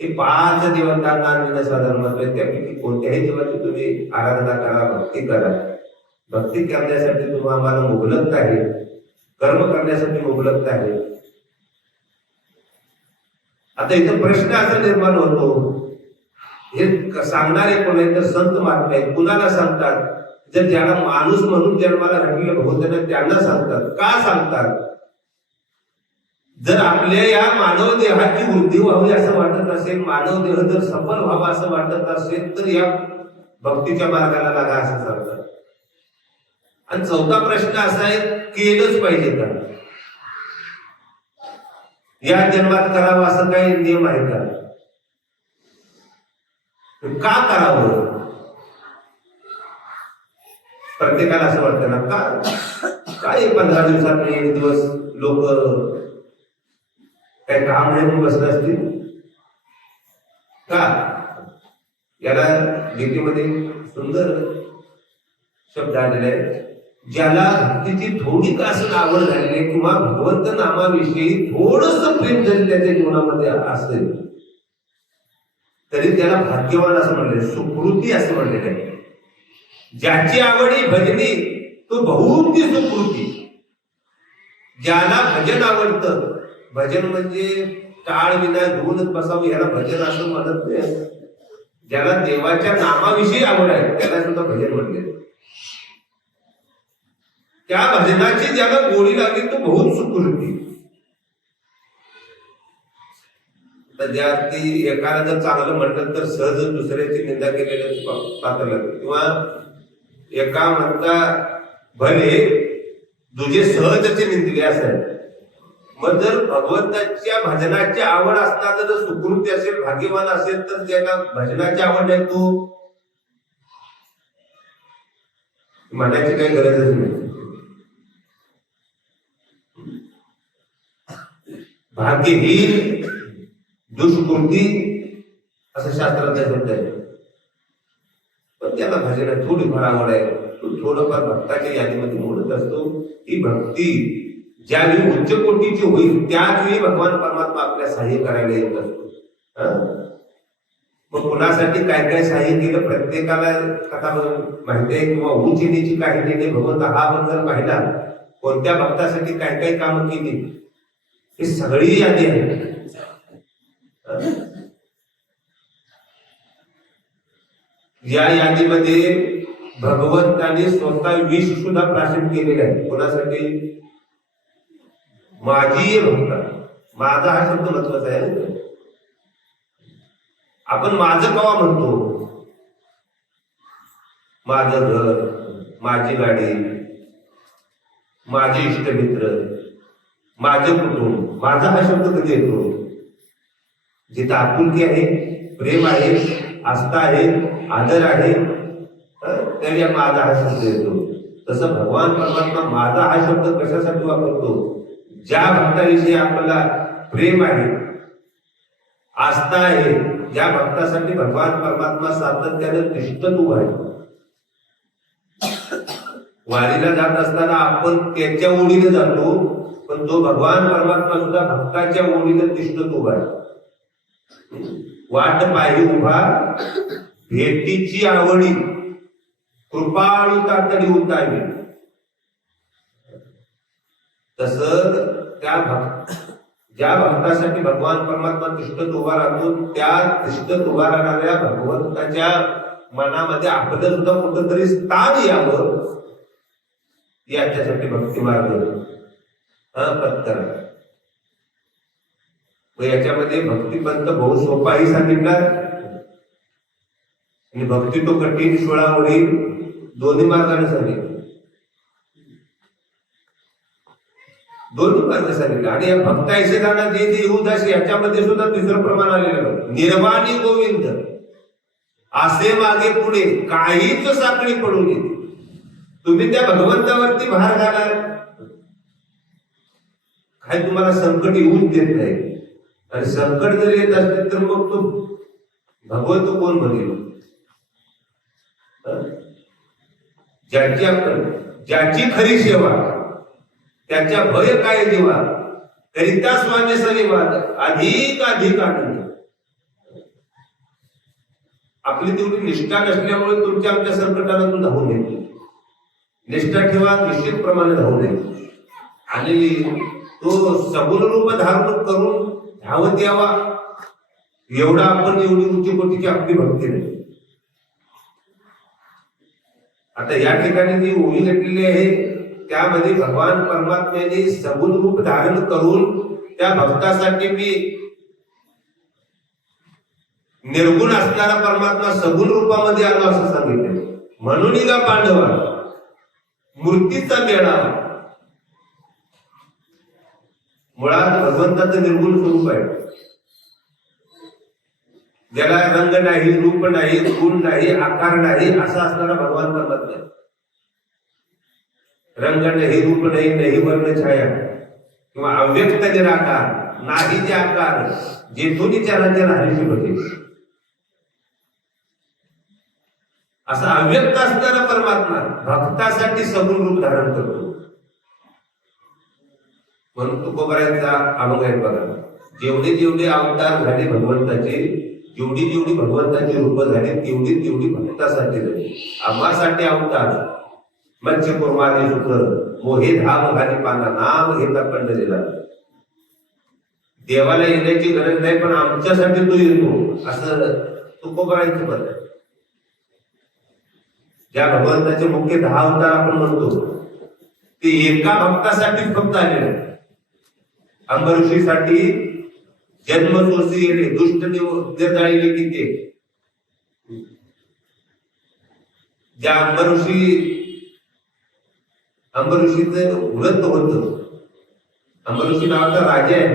हे 5 देवतांना आणलेलं साधन महत्व. त्यापैकी कोणत्याही देवाची तुम्ही आराधना करा, भक्ती करा. भक्ती करण्यासाठी तुम्हाला मुबलक आहे, कर्म करण्यासाठी मुबलक आहे. आता इथं प्रश्न असा निर्माण होतो, हे सांगणारे कोण आहेत तर संत महात्मे आहेत. कुणाला सांगतात? जर ज्याला माणूस म्हणून जन्माला घडलेलं भगवंताने त्यांना सांगतात. का सांगतात? जर आपल्या या मानव देहाची वृद्धी व्हावी असं वाटत असेल, मानव देह जर सफल व्हावा असं वाटत असेल तर या भक्तीच्या मार्गाला लागा असं सांगतात. आणि चौथा प्रश्न असा आहे, केलंच पाहिजे का? या जन्मात करावं असं काही नियम आहे का? का करावं? प्रत्येकाला असं वाटतं ना, काय 15 दिवसात एक दिवस लोक काही काम नाही म्हणून बसले असतील का? याला गीतेमध्ये सुंदर शब्द आलेले आहेत, ज्याला भक्तीची थोडी का असं आवड झालेली आहे किंवा भगवंत नामाविषयी थोडस प्रेम जरी त्याच्या जीवनामध्ये असेल तरी त्याला भाग्यवान असं म्हणले, सुकृती असं म्हणलेलं आहे. ज्याची आवडी भजनी तो बहुती सुकृती. ज्याला भजन आवडतं, भजन म्हणजे टाळ विना घेऊनच बसावं याला भजन असं म्हणत नाही. ज्याला देवाच्या नामाविषयी आवड आहे त्याला सुद्धा भजन म्हणले. त्या भजनाची ज्याला गोडी लागली तो बहुत सुकृती. तर ज्या ती एकाला जर चांगलं म्हणतात तर सहज दुसऱ्याची निंदा केलेलं पात्र लागते, किंवा एका म्हणता भले दुजे सहजचे निंदले असेल. मग जर भगवंताच्या भजनाची आवड असताना जर सुकृती असेल, भाग्यवान असेल, तर ज्याला भजनाची आवड आहे तो म्हणायची काही गरजच नाही. भाग्यहीन दुष्कृती असं शास्त्रात शब्द आहे. पण त्याला भजनात थोडीफार आवड आहे, तो थोडंफार भक्ताच्या यादीमध्ये मोडत असतो. ही भक्ती ज्यावेळी उच्च कोटीची होईल त्याचवेळी भगवान परमात्मा आपल्या सहाय्य करायला येत असतो. मग कुणासाठी काय काय सहाय्य केलं प्रत्येकाला कथा माहिती आहे, किंवा उंचीची काही नाही. भगवंत हा पण जर पाहिला कोणत्या भक्तासाठी काय काय कामं केली ही सगळी यादी आहे. या यादीमध्ये भगवंताने स्वतः विष सुद्धा प्राशन केलेलं आहे. कोणासाठी? माझी भक्त. माझा हा शब्द महत्वाचा आहे. आपण माझं कवा म्हणतो? माझं घर, माझी गाडी, माझे इष्टमित्र, माझे कुटुंब. माझा हा शब्द कधी येतो? जिथं आपुलकी आहे, प्रेम आहे, आस्था आहे, आदर आहे, त्यावेळी माझा हा शब्द येतो. तसं भगवान परमात्मा माझा हा शब्द कशासाठी वापरतो? ज्या भक्ताविषयी आपल्याला प्रेम आहे, आस्था आहे, ज्या भक्तासाठी भगवान परमात्मा सातत्याने तिष्ठत उभा आहे. वारीला जात असताना आपण त्याच्या ओढीने जातो, पण तो भगवान परमात्मा सुद्धा भक्ताच्या ओढीने तिष्ठत उभा आहे. वाट पाही उभा भेटीची आवडी, कृपाळू तातडी उतावी. तस त्या ज्या भक्तासाठी भगवान परमात्मा तिष्ठत उभा राहतो, त्या तिष्ठत उभा राहणाऱ्या भगवंताच्या मनामध्ये आपलं सुद्धा कुठंतरी स्थान यावं याच्यासाठी भक्ती मार्ग पत्कर. याच्यामध्ये भक्तिपंथ बहुत सोपाही सांगितला आणि भक्ती तो कठीण सोळा होईल दोन्ही मार्गाने सांगितलं. दोन्ही मार्ग सांगितले. आणि या भक्त ऐसे जाणार जे जे उदासी याच्यामध्ये सुद्धा तिसरं प्रमाण आलेलं निर्वाणी गोविंद असे मागे पुढे काहीच साखळी पडून येते. तुम्ही त्या भगवंतावरती भार घालाल, काय तुम्हाला संकट येऊच देत नाही. आणि संकट जर येत असते तर मग तो भगवंत कोण बनेल? ज्याची खरी सेवा त्याच्या भय काय जीवा करिता स्वामी सविवाद अधिक अधिक आनंद. आपली तेवढी निष्ठा नसल्यामुळे तुमच्या आमच्या संकटाला तू धावून येतो. निष्ठा ठेवा, निश्चित प्रमाणे धावून येतो. आणि तो सगुण रूप धारण करून धावत यावा एवढा आपण एवढी उच्च कोटीची आपली भक्ती नाही. आता या ठिकाणी जी ओवी घेतलेली आहे त्यामध्ये भगवान परमात्म्याने सगुण रूप धारण करून त्या भक्तासाठी मी निर्गुण असणारा परमात्मा सगुण रूपामध्ये आलो असं सांगितलं. म्हणून का पांडवा मूर्तीचा मेळा. मुळात भगवंताचं निर्गुण स्वरूप आहे. ज्याला रंग नाही, रूप नाही, गुण नाही, आकार नाही असा असणारा भगवान परमात्मा. रंग नाही, रूप नाही, नाही वर्ण छाया किंवा अव्यक्त निराकार नाही जे आकार जेथून चराचर हरीची होते असा अव्यक्त असणारा परमात्मा भक्तासाठी सगुण रूप धारण करतो. म्हणून तुकोबरायांचा अभंग आहे बघा. जेवढे जेवढे अवतार झाले भगवंताचे, जेवढी जेवढी भगवंताची रूप झाली तेवढी तेवढी भक्तासाठी झाली. आम्हासाठी अवतार मत्स्य कुर्माने सुत्र मोहे धाम घाली पाना नाम घेता पंढरीला. देवाला येण्याची गरज नाही पण आमच्यासाठी तो येतो असं तुकोबरायांचं मत आहे. ज्या भगवंताचे मुख्य 10 अवतार आपण म्हणतो ते एका भक्तासाठी फक्त आलेले. अंबऋषीसाठी जन्म सोसी येणे दुष्ट निर्जाळीले किती. ज्या अंबऋषीचं व्रत होत. अंबऋषी नावाचा राजा आहे,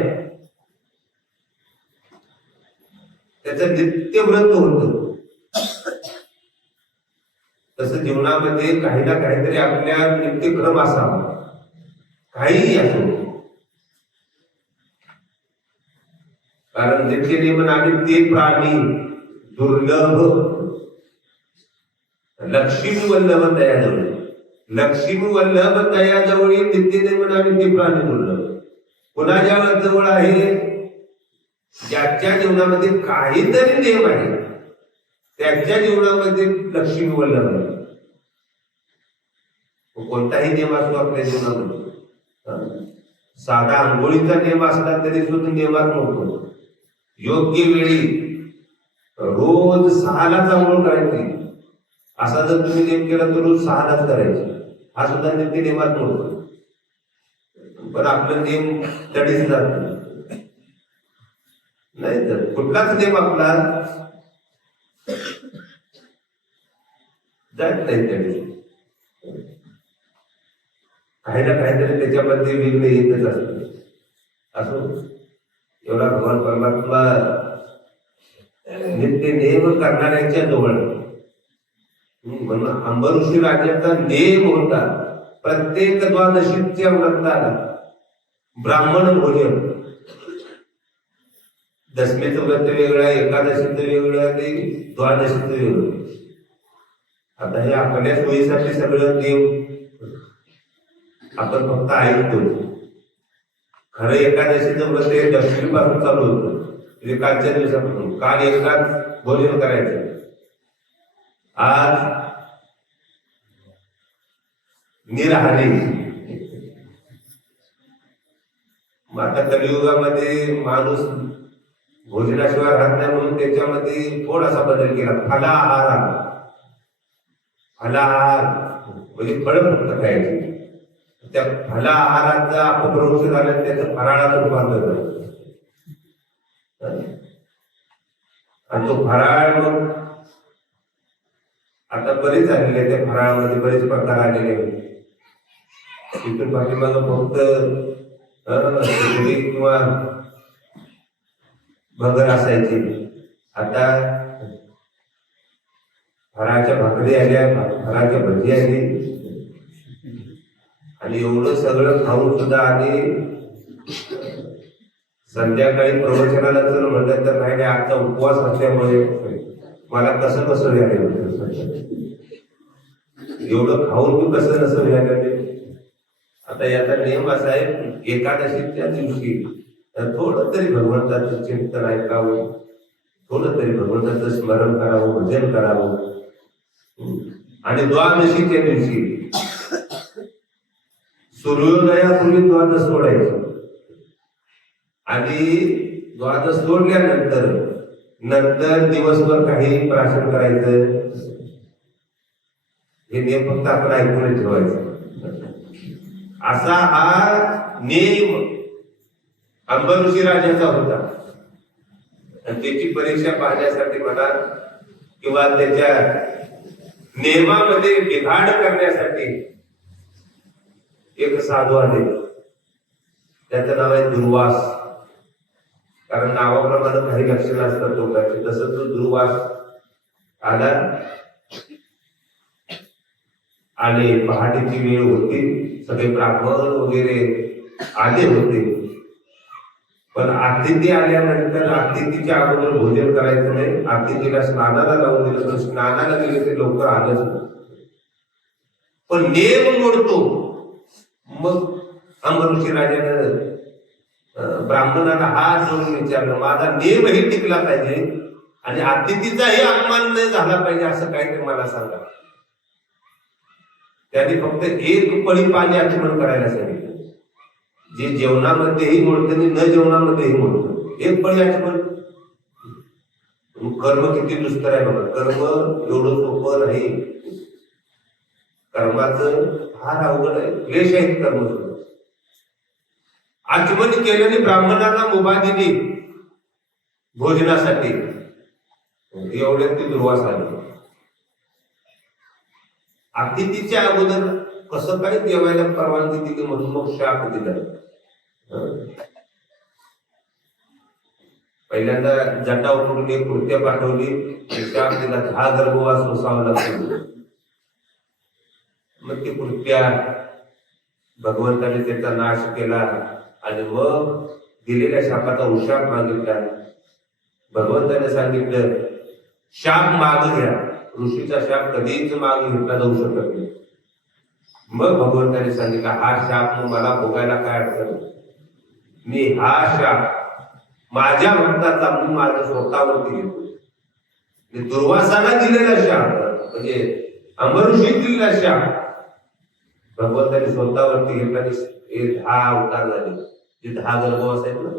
त्याचं नित्य व्रत होत. तसं जीवनामध्ये काही ना काहीतरी आपल्या नित्यक्रम असावा, काहीही असो. कारण नित्य नियमन आणि ते प्राणी दुर्लभ लक्ष्मी वल्लभ तयाजवळ. लक्ष्मी वल्लभ तयाजवळ नित्य नियमन आणि ते प्राणी दुर्लभ. कोणाच्या जवळ आहे? ज्याच्या जीवनामध्ये काहीतरी नियम आहे त्याच्या जीवनामध्ये लक्ष्मी वल्लभ आहे. कोणताही नियम असतो आपल्या जीवनामध्ये. साधा आंघोळीचा नियम असला तरी सुद्धा नियमात नव्हतो. योग्य वेळी रोज 6लाच आंघोळ करायची असा जर तुम्ही नियम केला तर रोज 6लाच करायची हा सुद्धा नित्य नियमात नव्हतो. पण आपला नियम तडीच जात नाही. तर कुठलाच नियम आपला जात नाही तडी. काही ना काहीतरी त्याच्यामध्ये विघ्न येतच असत. असो एवढा भगवान परमात्मा नित्य नेम करणाऱ्यांच्या जवळ. म्हणून अंबऋषी राज्याचा नेम होता प्रत्येक द्वादशीच्या व्रताला ब्राह्मण भोजन. दशमीचं व्रत वेगळं आहे, एकादशीचं वेगळं आणि द्वादशीचं वेगळं. आता हे आपल्या सोयीसाठी सगळं नियम आपण फक्त ऐकतो. खरं एकादशीचं व्रत हे दशमीपासून चालू होतं. म्हणजे कालच्या दिवसापासून. काल एकाच भोजन करायचं. आज निराहारी. आता कलियुगामध्ये माणूस भोजनाशिवाय राहत नाही म्हणून त्याच्यामध्ये थोडासा बदल केला. फलाहार. फलाहार म्हणजे फळ फक्त खायची. त्या फलाहाराचा अपभ्रंश झाला त्याचं फराळाचं रूपांतर झालं. आणि तो फराळ मग आता बरेच आलेले त्या फराळामध्ये बरेच प्रकार आलेले. इथून पाठीमागं फक्त खिचडी किंवा भगर असायची. आता फराच्या भाकरी आल्या, फराच्या भजी आली, आणि एवढं सगळं खाऊन सुद्धा आणि संध्याकाळी प्रवचनाला जर म्हणलं तर नाही, आजचा उपवास असल्यामुळे मला कसं कसं व्हायला होतं. एवढं खाऊन मी कसं नसं व्हायला ते. आता याचा नियम असा आहे, एकादशीच्या दिवशी थोडं तरी भगवंताचं चिंतन ऐकावं, थोडं तरी भगवंताचं स्मरण करावं, भजन करावं. आणि द्वादशीच्या दिवशी सूर्योदयापूर्वी द्वादश सोडायचं, आणि द्वादश सोडल्यानंतर नंतर दिवसभर काही प्राशन करायचं. हे नियम फक्त आपण ऐकून ठेवायचं. असा हा नियम अंबऋषी राजाचा होता. आणि त्याची परीक्षा पाहण्यासाठी मला किंवा त्याच्या नियमामध्ये बिघाड करण्यासाठी एक साधू आले. त्याचं नाव आहे दुर्वास. कारण नावाप्रमाणे काही लक्षणं असतात लोकांची. तसं तो दुर्वास आला, आणि पहाटेची वेळ होती, सगळे ब्राह्मण वगैरे आले होते. पण अतिथी आल्यानंतर अतिथीच्या अगोदर भोजन करायचं नाही. अतिथीला स्नानाला लावून दिलं, तर स्नानाला गेले ते लवकर आलंच नाही. पण नेम मोडतो. मग अंबऋषी राजानं ब्राह्मणाला हात जोडून विचारलं, माझा नेमही टिकला पाहिजे आणि अतिथीचाही अपमान नाही झाला पाहिजे, असं काहीतरी मला सांगा. त्यांनी फक्त एक पळी पाणी आचमन करायला सांगितलं. जे जेवणामध्येही मोडतं आणि न जेवणामध्येही मोडतं. एक पळी आचमन. कर्म किती दुस्तर आहे बघा. कर्म एवढं सोपं नाही. कर्माचं फार अवघड आहे, क्लेश आहे कर्म. आचमन केल्याने ब्राह्मणाला मुभा दिली भोजनासाठी. एवढ्यात ती दुर्वास आली. अतिथीच्या अगोदर कसं काय जेवायला परवानगी दिली म्हणून मग शाप दिला. पहिल्यांदा जटा उठून एक कृत्या पाठवली, शाप दिला, हा गर्भवास सोसावा लागतो. मग ती कृत्या भगवंताने त्याचा नाश केला आणि मग दिलेल्या शापाचा उशाप मागितला. भगवंताने सांगितलं, शाप माग घ्या. ऋषीचा शाप कधीच मागे घेतला जाऊ शकत नाही. मग भगवंताने सांगितलं, हा शाप मला भोगायला काय अडचण. मी हा शाप माझ्या भक्ताचा मी माझ्या स्वतःवरती घेतो. दुर्वासाला दिलेला शाप म्हणजे अंबऋषी दिलेला शाप भगवंताने स्वतःवरती घेतला. हे 10 अवतार झाले. जे 10 गर्भवास आहेत ना,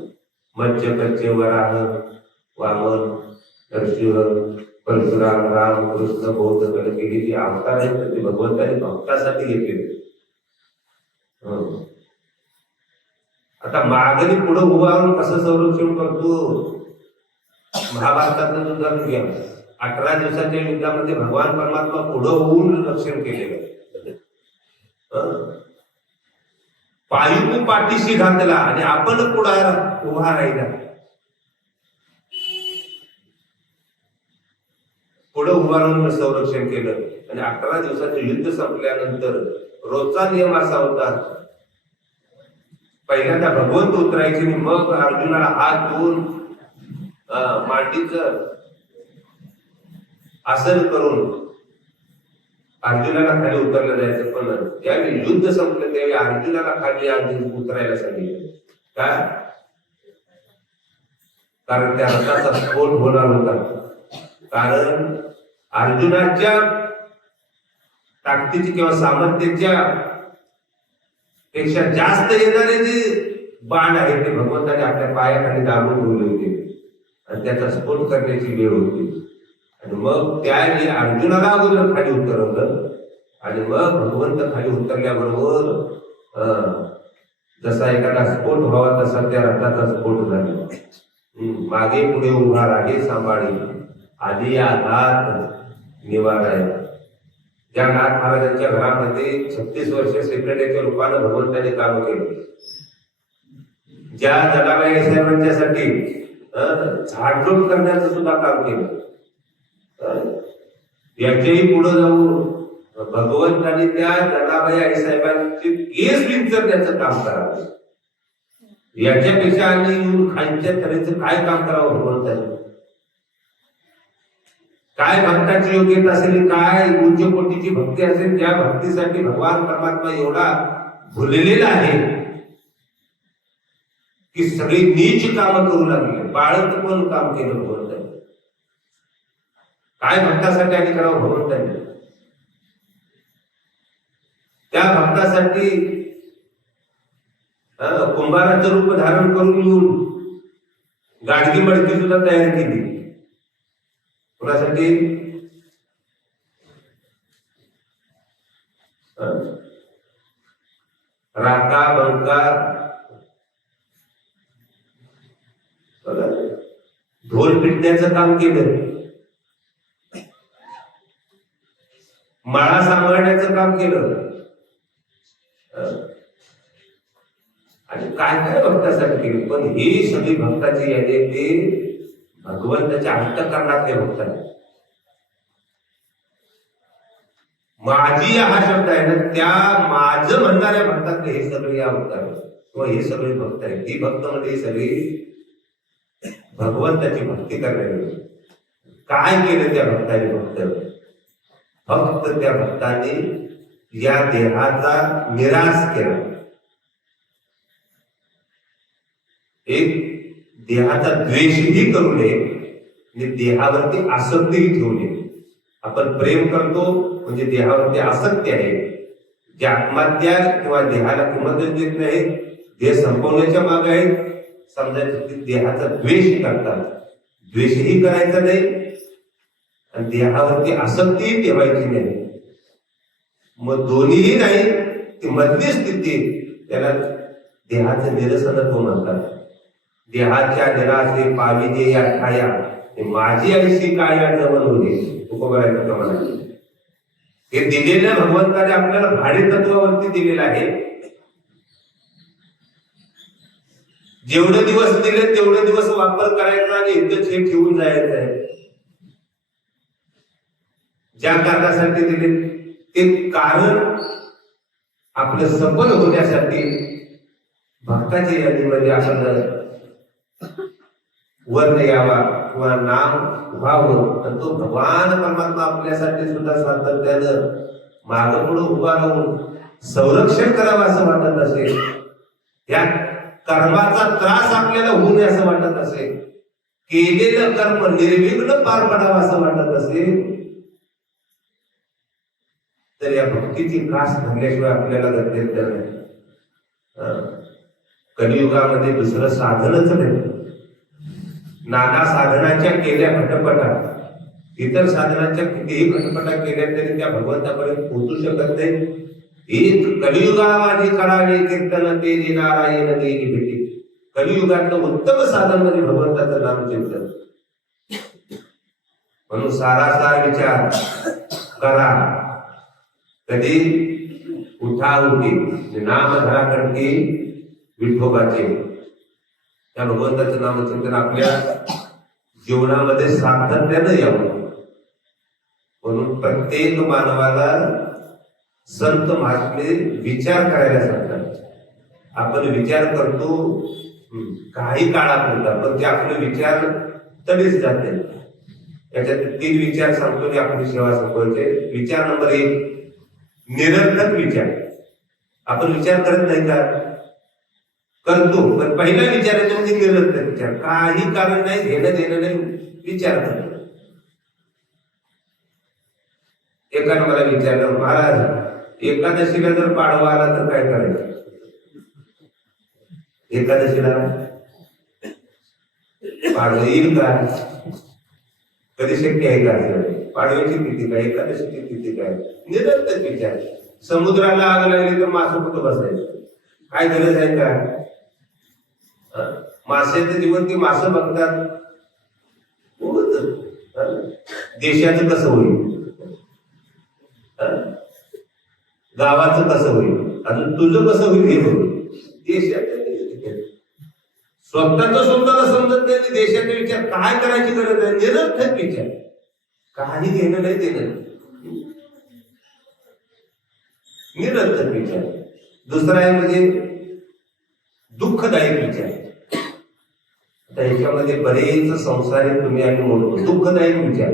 मत्स्य कच्चे वराह वामन नरसिंह परशुराम राम कृष्ण बौद्ध कलकी हे जे अवतार आहेत ते भगवंताने भक्तासाठी घेतले. आता मागणी पुढे उभारून कसं संरक्षण करतो. महाभारतातलं उदाहरण घ्या. 18 दिवसाच्या युद्धामध्ये भगवान परमात्मा पुढे होऊन रक्षण केलेलं. पायू पाठीशी घातला आणि आपण पुढे उभा राहिला. पुढे उभारून संरक्षण केलं. आणि 18 दिवसाचे युद्ध संपल्यानंतर रोजचा नियम असा होता, पहिल्यांदा भगवंत उतरायचे आणि मग अर्जुनाला हात धुवून मांडीचं आसन करून अर्जुनाला खाली उतरलं जायचं. पण ज्यावेळी युद्ध संपलं त्यावेळी अर्जुनाला खाली आधी उतरायला सांगितलं. का? कारण त्या रथाचा स्फोट होणार होता. कारण अर्जुनाच्या ताकदीची किंवा सामर्थ्याच्या पेक्षा जास्त येणारे जे बाण आहे ते भगवंताने आपल्या पायाखाली दाबून ठेवले होते आणि त्याचा स्फोट करण्याची वेळ होती. आणि मग त्यावेळी अर्जुनाला अगोदर खाली उतरवलं आणि मग भगवंत खाली उतरल्याबरोबर जसा एखादा स्फोट व्हावा तसा त्या रथाचा स्फोट झाला. मागे पुढे उभा रागे सांभाळी आधी आघात निवाराय. ज्या नाथ महाराजांच्या घरामध्ये 36 वर्ष सेक्रेटरीच्या रूपानं भगवंताने काम केलं. ज्या जनाबाई साहेबांच्यासाठी झाडझूड करण्याचं सुद्धा काम केलं, याच्याही पुढे जाऊन भगवंतांनी त्या जनाबाई आईसाहेबांची केस विचारण्याचं काम करावं. याच्यापेक्षा आणि येऊन खालच्या तऱ्हेचं काय काम करावं भगवंतांनी? काय भक्ताची योग्यता असेल, काय उच्च कोटीची भक्ती असेल, ज्या भक्तीसाठी भगवान परमात्मा एवढा भुललेला आहे की सगळी नीच कामं करू लागले, बाळत पण काम केलं भगवंतांनी. काय भक्तासाठी आणि करावं भगवंतांनी? त्या भक्तासाठी कुंभाराचं रूप धारण करून येऊन गाडगी मडकी सुद्धा तयार केली. कोणासाठी? राका बंका ढोल पिटण्याचं काम केलं, माळा सांभाळण्याचं काम केलं, आणि काय काय भक्तासाठी केलं. पण ही सगळी भक्ताची यादी ते भगवंताच्या अंतःकरणातले भक्त आहेत. माझी हा शब्द आहे ना, त्या माझं म्हणणाऱ्या भक्तातले हे सगळे या भक्त आहेत किंवा हे सगळे भक्त आहेत. ही भक्त म्हणजे सगळी भगवंताची भक्ती करणारी. काय केलं त्या भक्ताने? फक्त त्या भक्ताने या देहाचा निराश केला. एक देहाचा द्वेषही करू नये आणि देहावरती आसक्तीही ठेवू नये. आपण प्रेम करतो म्हणजे देहावरती आसक्ती आहे. जे आत्महत्या किंवा देहाला किंमतच देत नाही, देह संपवण्याच्या मागे आहेत, समजायचं की देहाचा द्वेष करतात. द्वेषही करायचा नाही आणि देहावरती आसक्तीही ठेवायची नाही. मग दोन्हीही नाही, ती मधली स्थिती, त्याला देहाचं निरसनत्व म्हणतात. देहाच्या निराशे पाविजे या ठाया, माझी ऐशी काया जवळ होते तुकोबरायचं प्रमाण. हे दिलेल्या भगवंताने आपल्याला भाडे तत्वावरती दिलेलं आहे. जेवढे दिवस दिले तेवढे दिवस वापर करायचा आणि इथंच हे ठेवून जायचं आहे. ज्या कारणासाठी दिले ते कारण आपलं सफल होण्यासाठी भक्ताच्या यादीमध्ये आपल्याला वर्ण यावा किंवा नाम व्हावं. आणि तो भगवान परमात्मा आपल्यासाठी सुद्धा सातत्यानं मागं पुढे उभा राहून संरक्षण करावं असं वाटत असेल, या कर्माचा त्रास आपल्याला होऊ नये असं वाटत असेल, केलेलं कर्म निर्विघ्न पार पडावं असं वाटत असेल, तर या भक्तीची कास धरल्याशिवाय आपल्याला गरजेचं नाही. कलियुगामध्ये दुसरं साधनच नाही. नाना साधनाच्या केल्या खटपटा, इतर साधनाच्या कितीही खटपटा केल्या तरी त्या भगवंतापर्यंत पोहोचू शकत नाही. एक कलियुगामध्ये करावे कीर्तन ते नारायण देई भेटी. कलियुगातलं उत्तम साधन म्हणजे भगवंताचं नाम चिंतन. म्हणून सारासार विचार करा. कधी उठा उठी नाम धरा कंठी विठोबाचे. त्या भगवंताचं नामचिंतन आपल्या जीवनामध्ये सातत्यानं यावं. म्हणून प्रत्येक मानवाला संत महात्मे विचार करायला सांगतात. आपण विचार करतो काही काळापुरता, पण ते आपले विचार तडीच जाते. याच्यात 3 विचार सांगतो आणि आपली सेवा संपवायचे. विचार नंबर 1, निरर्थक विचार. आपण विचार करत नाही का? करतो, पण पहिला विचार येतो म्हणजे निरर्थक विचार. काही कारण नाही, घेणं देणं नाही, विचार करतो. एकानं मला विचारलं, महाराज एकादशीला जर पाडवा आला तर काय करायचं? एकादशीला पाडवा येईल का? कधी शक्य आहे का? पाडव्याची तिथी काय, एकादशीची तिथी काय? निरर्थक विचार. समुद्राला आग लागली तर मासं कुठं बसायचं? काय गरज आहे का? माशाचं जीवन ती मासं बघतात. देशाचं कसं होईल, गावाचं कसं होईल, अजून तुझं कसं होईल हे बघ. देशाचं स्वतःला समजत नाही आणि देशाचा विचार काय करायची गरज आहे, निरर्थक विचार, काही घेणं नाही देणं नाही. निरर्थक विचार. दुसरा आहे म्हणजे दुःखदायक विचार. आता ह्याच्यामध्ये बरेच संसारी तुम्ही आम्ही म्हणतो दुःखदायक विचार.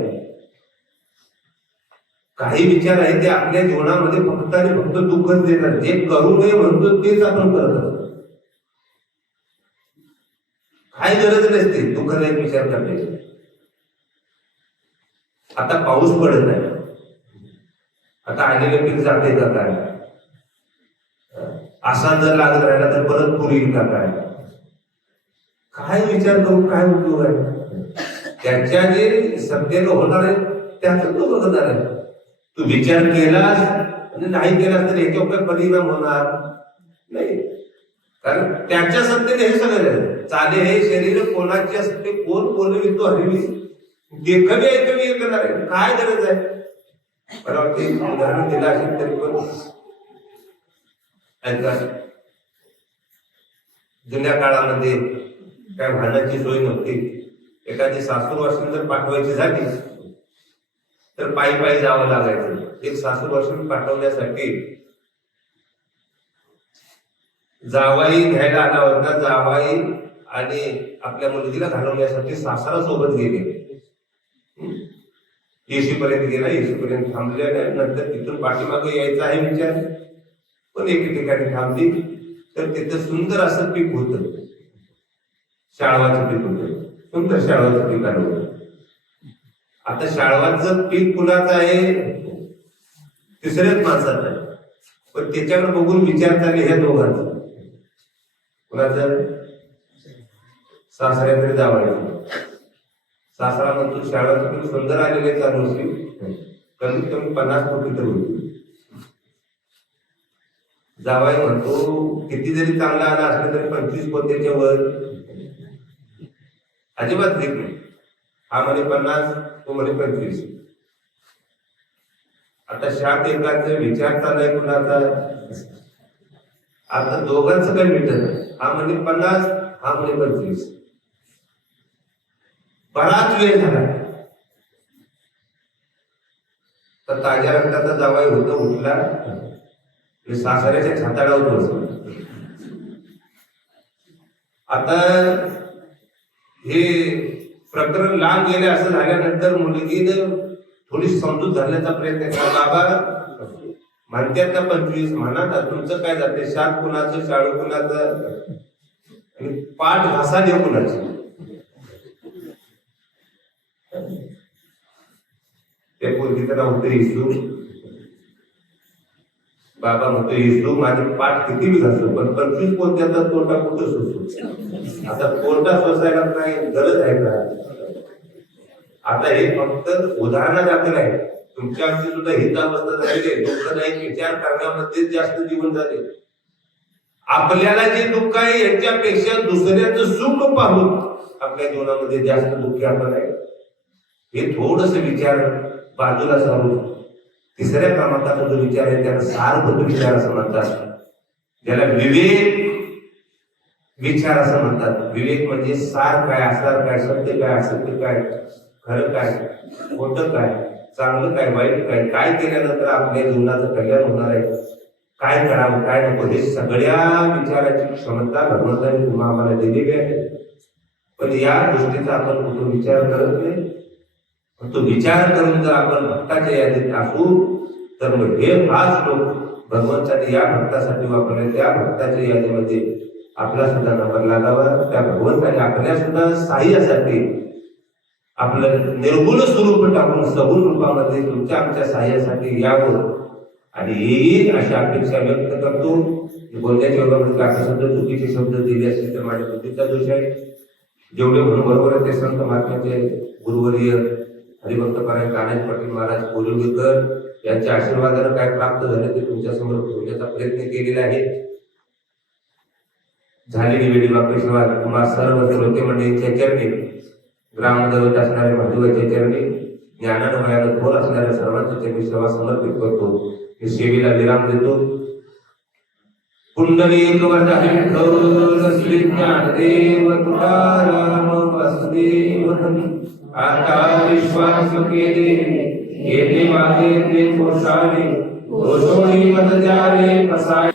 काही विचार आहेत ते आपल्या जीवनामध्ये फक्त आणि फक्त दुःखच देतात. जे करू नये म्हणतो तेच आपण करत असतो. काही गरज नसते दुःखदायक विचार करण्याची. आता पाऊस पडत नाही, आता आलेलं पीक जाते का काय, असा जर लागत राहिला तर परत पूर येईल का काय, काय विचार करून काय उपयोग आहे. त्याच्या जे सत्तेनं होणार आहे त्याच तो बघणार आहे. तू विचार केलास आणि नाही केलास तर याच्यावर काय परिणाम होणार नाही. कारण त्याच्या सत्तेने हे सगळं चाले हे शरीर कोणाची असते, कोण बोलवी तो हरवी, देखवी ऐकवी करणार आहे. काय गरज आहे. मला वाटते उदाहरण दिलं असेल तरी पण ऐका. जुन्या काळामध्ये काय वाहनाची सोय नव्हती. एखादी सासूर वाशिन जर पाठवायची झाली तर पायी पायी जावं लागायचं. एक सासूर वाशिन पाठवण्यासाठी जावाई घ्यायला आला होता. जावाई आणि आपल्या मुलगीला घालवण्यासाठी सासरा सोबत गेले. येशी पर्यंत गेला, येशी पर्यंत थांबले. नंतर तिथून पाठीमागे यायचा आहे विचार, पण एके ठिकाणी थांबली तर तिथं सुंदर असं पीक होतं. शाळवाचं पीक होतं, सुंदर शाळवाचं पीक आलं होतं. आता शाळवाचं पीक कुणाचं आहे, तिसऱ्याच माणसाचं आहे. पण त्याच्यावर बघून विचार चालले ह्या दोघांचा. कुणाचं, सासऱ्याकडे जावं. सासरा म्हणतो शाळवाचं पीक सुंदर आलेले चालू असेल, कमीत कमी 50 कोटी तर होती. जावाई म्हणतो किती जरी चांगला आला असला तरी 25 कोटीच्या वर अजिबात देत नाही. हा म्हणे 50, तो म्हणे 25. आता शात एकाचा विचार चाललाय कुणाचा, आता दोघांचं काय मिळत. हा म्हणे 50, हा म्हणे 25. बराच वेळ झाला तर ताज्या रक्ताचा जावाई होता उठला, सासऱ्याच्या छाताडावर बसला. आता हे प्रकरण लांब गेले असं झाल्यानंतर मुलगीनं थोडी समजूत घालण्याचा प्रयत्न केला. बाबा म्हणतात ना 25, म्हणा तुमचं काय जाते, शात कुणाचं, शाळू कुणाचं आणि पाठ घासा देव कुणाची. त्या पोरगीचं नाव होतं येशू. बाबा म्हणतो येशू माझी पाठ किती बी घासतो पण 25 कोणत्याचा तोटा कुठं सोसतो. आता कोणता सोसायला काय गरज आहे का. आता हे फक्त उदाहरणादाखल आहे. तुमच्या आमची सुद्धा हितावस्था झालेली आहे. दुःखदायक विचार करण्यामध्ये जास्त जीवन झाले. आपल्याला जे दुःख आहे याच्यापेक्षा दुसऱ्याचं सुख पाहून आपल्या जीवनामध्ये जास्त दुःखी आपण आहे. हे थोडस विचार बाजूला सारून तिसऱ्या क्रमांकाचा जो विचार आहे त्याला सारभूत विचार असं म्हणतात. ज्याला विवेक विचार असं म्हणतात. विवेक म्हणजे सार काय, आसार काय, सत्य काय, असत्य काय, खरं काय, खोटं काय, चांगलं काय, वाईट काय, काय केल्यानंतर आपल्या जीवनाचं कल्याण होणार आहे, काय करावं काय नको, हे सगळ्या विचाराची क्षमता भगवंताने तुम्हाला आम्हाला दिलेली आहे. पण या गोष्टीचा आपण कुठून विचार करत नाही. तो विचार करून जर आपण भक्ताच्या यादीत असू तर मग हे हाच लोक भगवंताने या भक्तासाठी वापरले. त्या भक्ताच्या यादीमध्ये आपला सुद्धा नंबर लागावा. त्या भगवंताने आपल्या सुद्धा सहाय्यासाठी आपलं निर्गुण स्वरूप टाकून सगुण रूपामध्ये तुमच्या आमच्या सहाय्यासाठी यावं आणि येईल अशी अपेक्षा व्यक्त करतो. बोलण्याच्या योगामध्ये काही शब्द चुकीचे शब्द दिले असतील तर माझ्या बुद्धीचा दोष आहे. जेवढे म्हणून बरोबर आहे ते संत महात्म्याचे गुरुवर्य हरिभक्त परायण कान्हाजी पाटील महाराज कोलिवलीकर यांच्या आशीर्वादानं काय प्राप्त झालं ते तुमच्या समोर ठेवण्याचा प्रयत्न केलेला आहे. झालेली वेळी बापू सेवा तुम्हाला सर्व श्रोते मंडळींच्या चरणी, ग्रामदैवत असणाऱ्या महादेवाच्या चरणी, ज्ञानानं वयानं थोर असणाऱ्या सर्वांच्या चरणी सेवा समर्पित करतो. मी सेवेला विराम देतो. पुंडलिक वरदान श्री ज्ञानदेव तुकाराम वासुदेव आता विश्वास केले येते मागे ते कोशाने कोशोळी मत जारे पसाय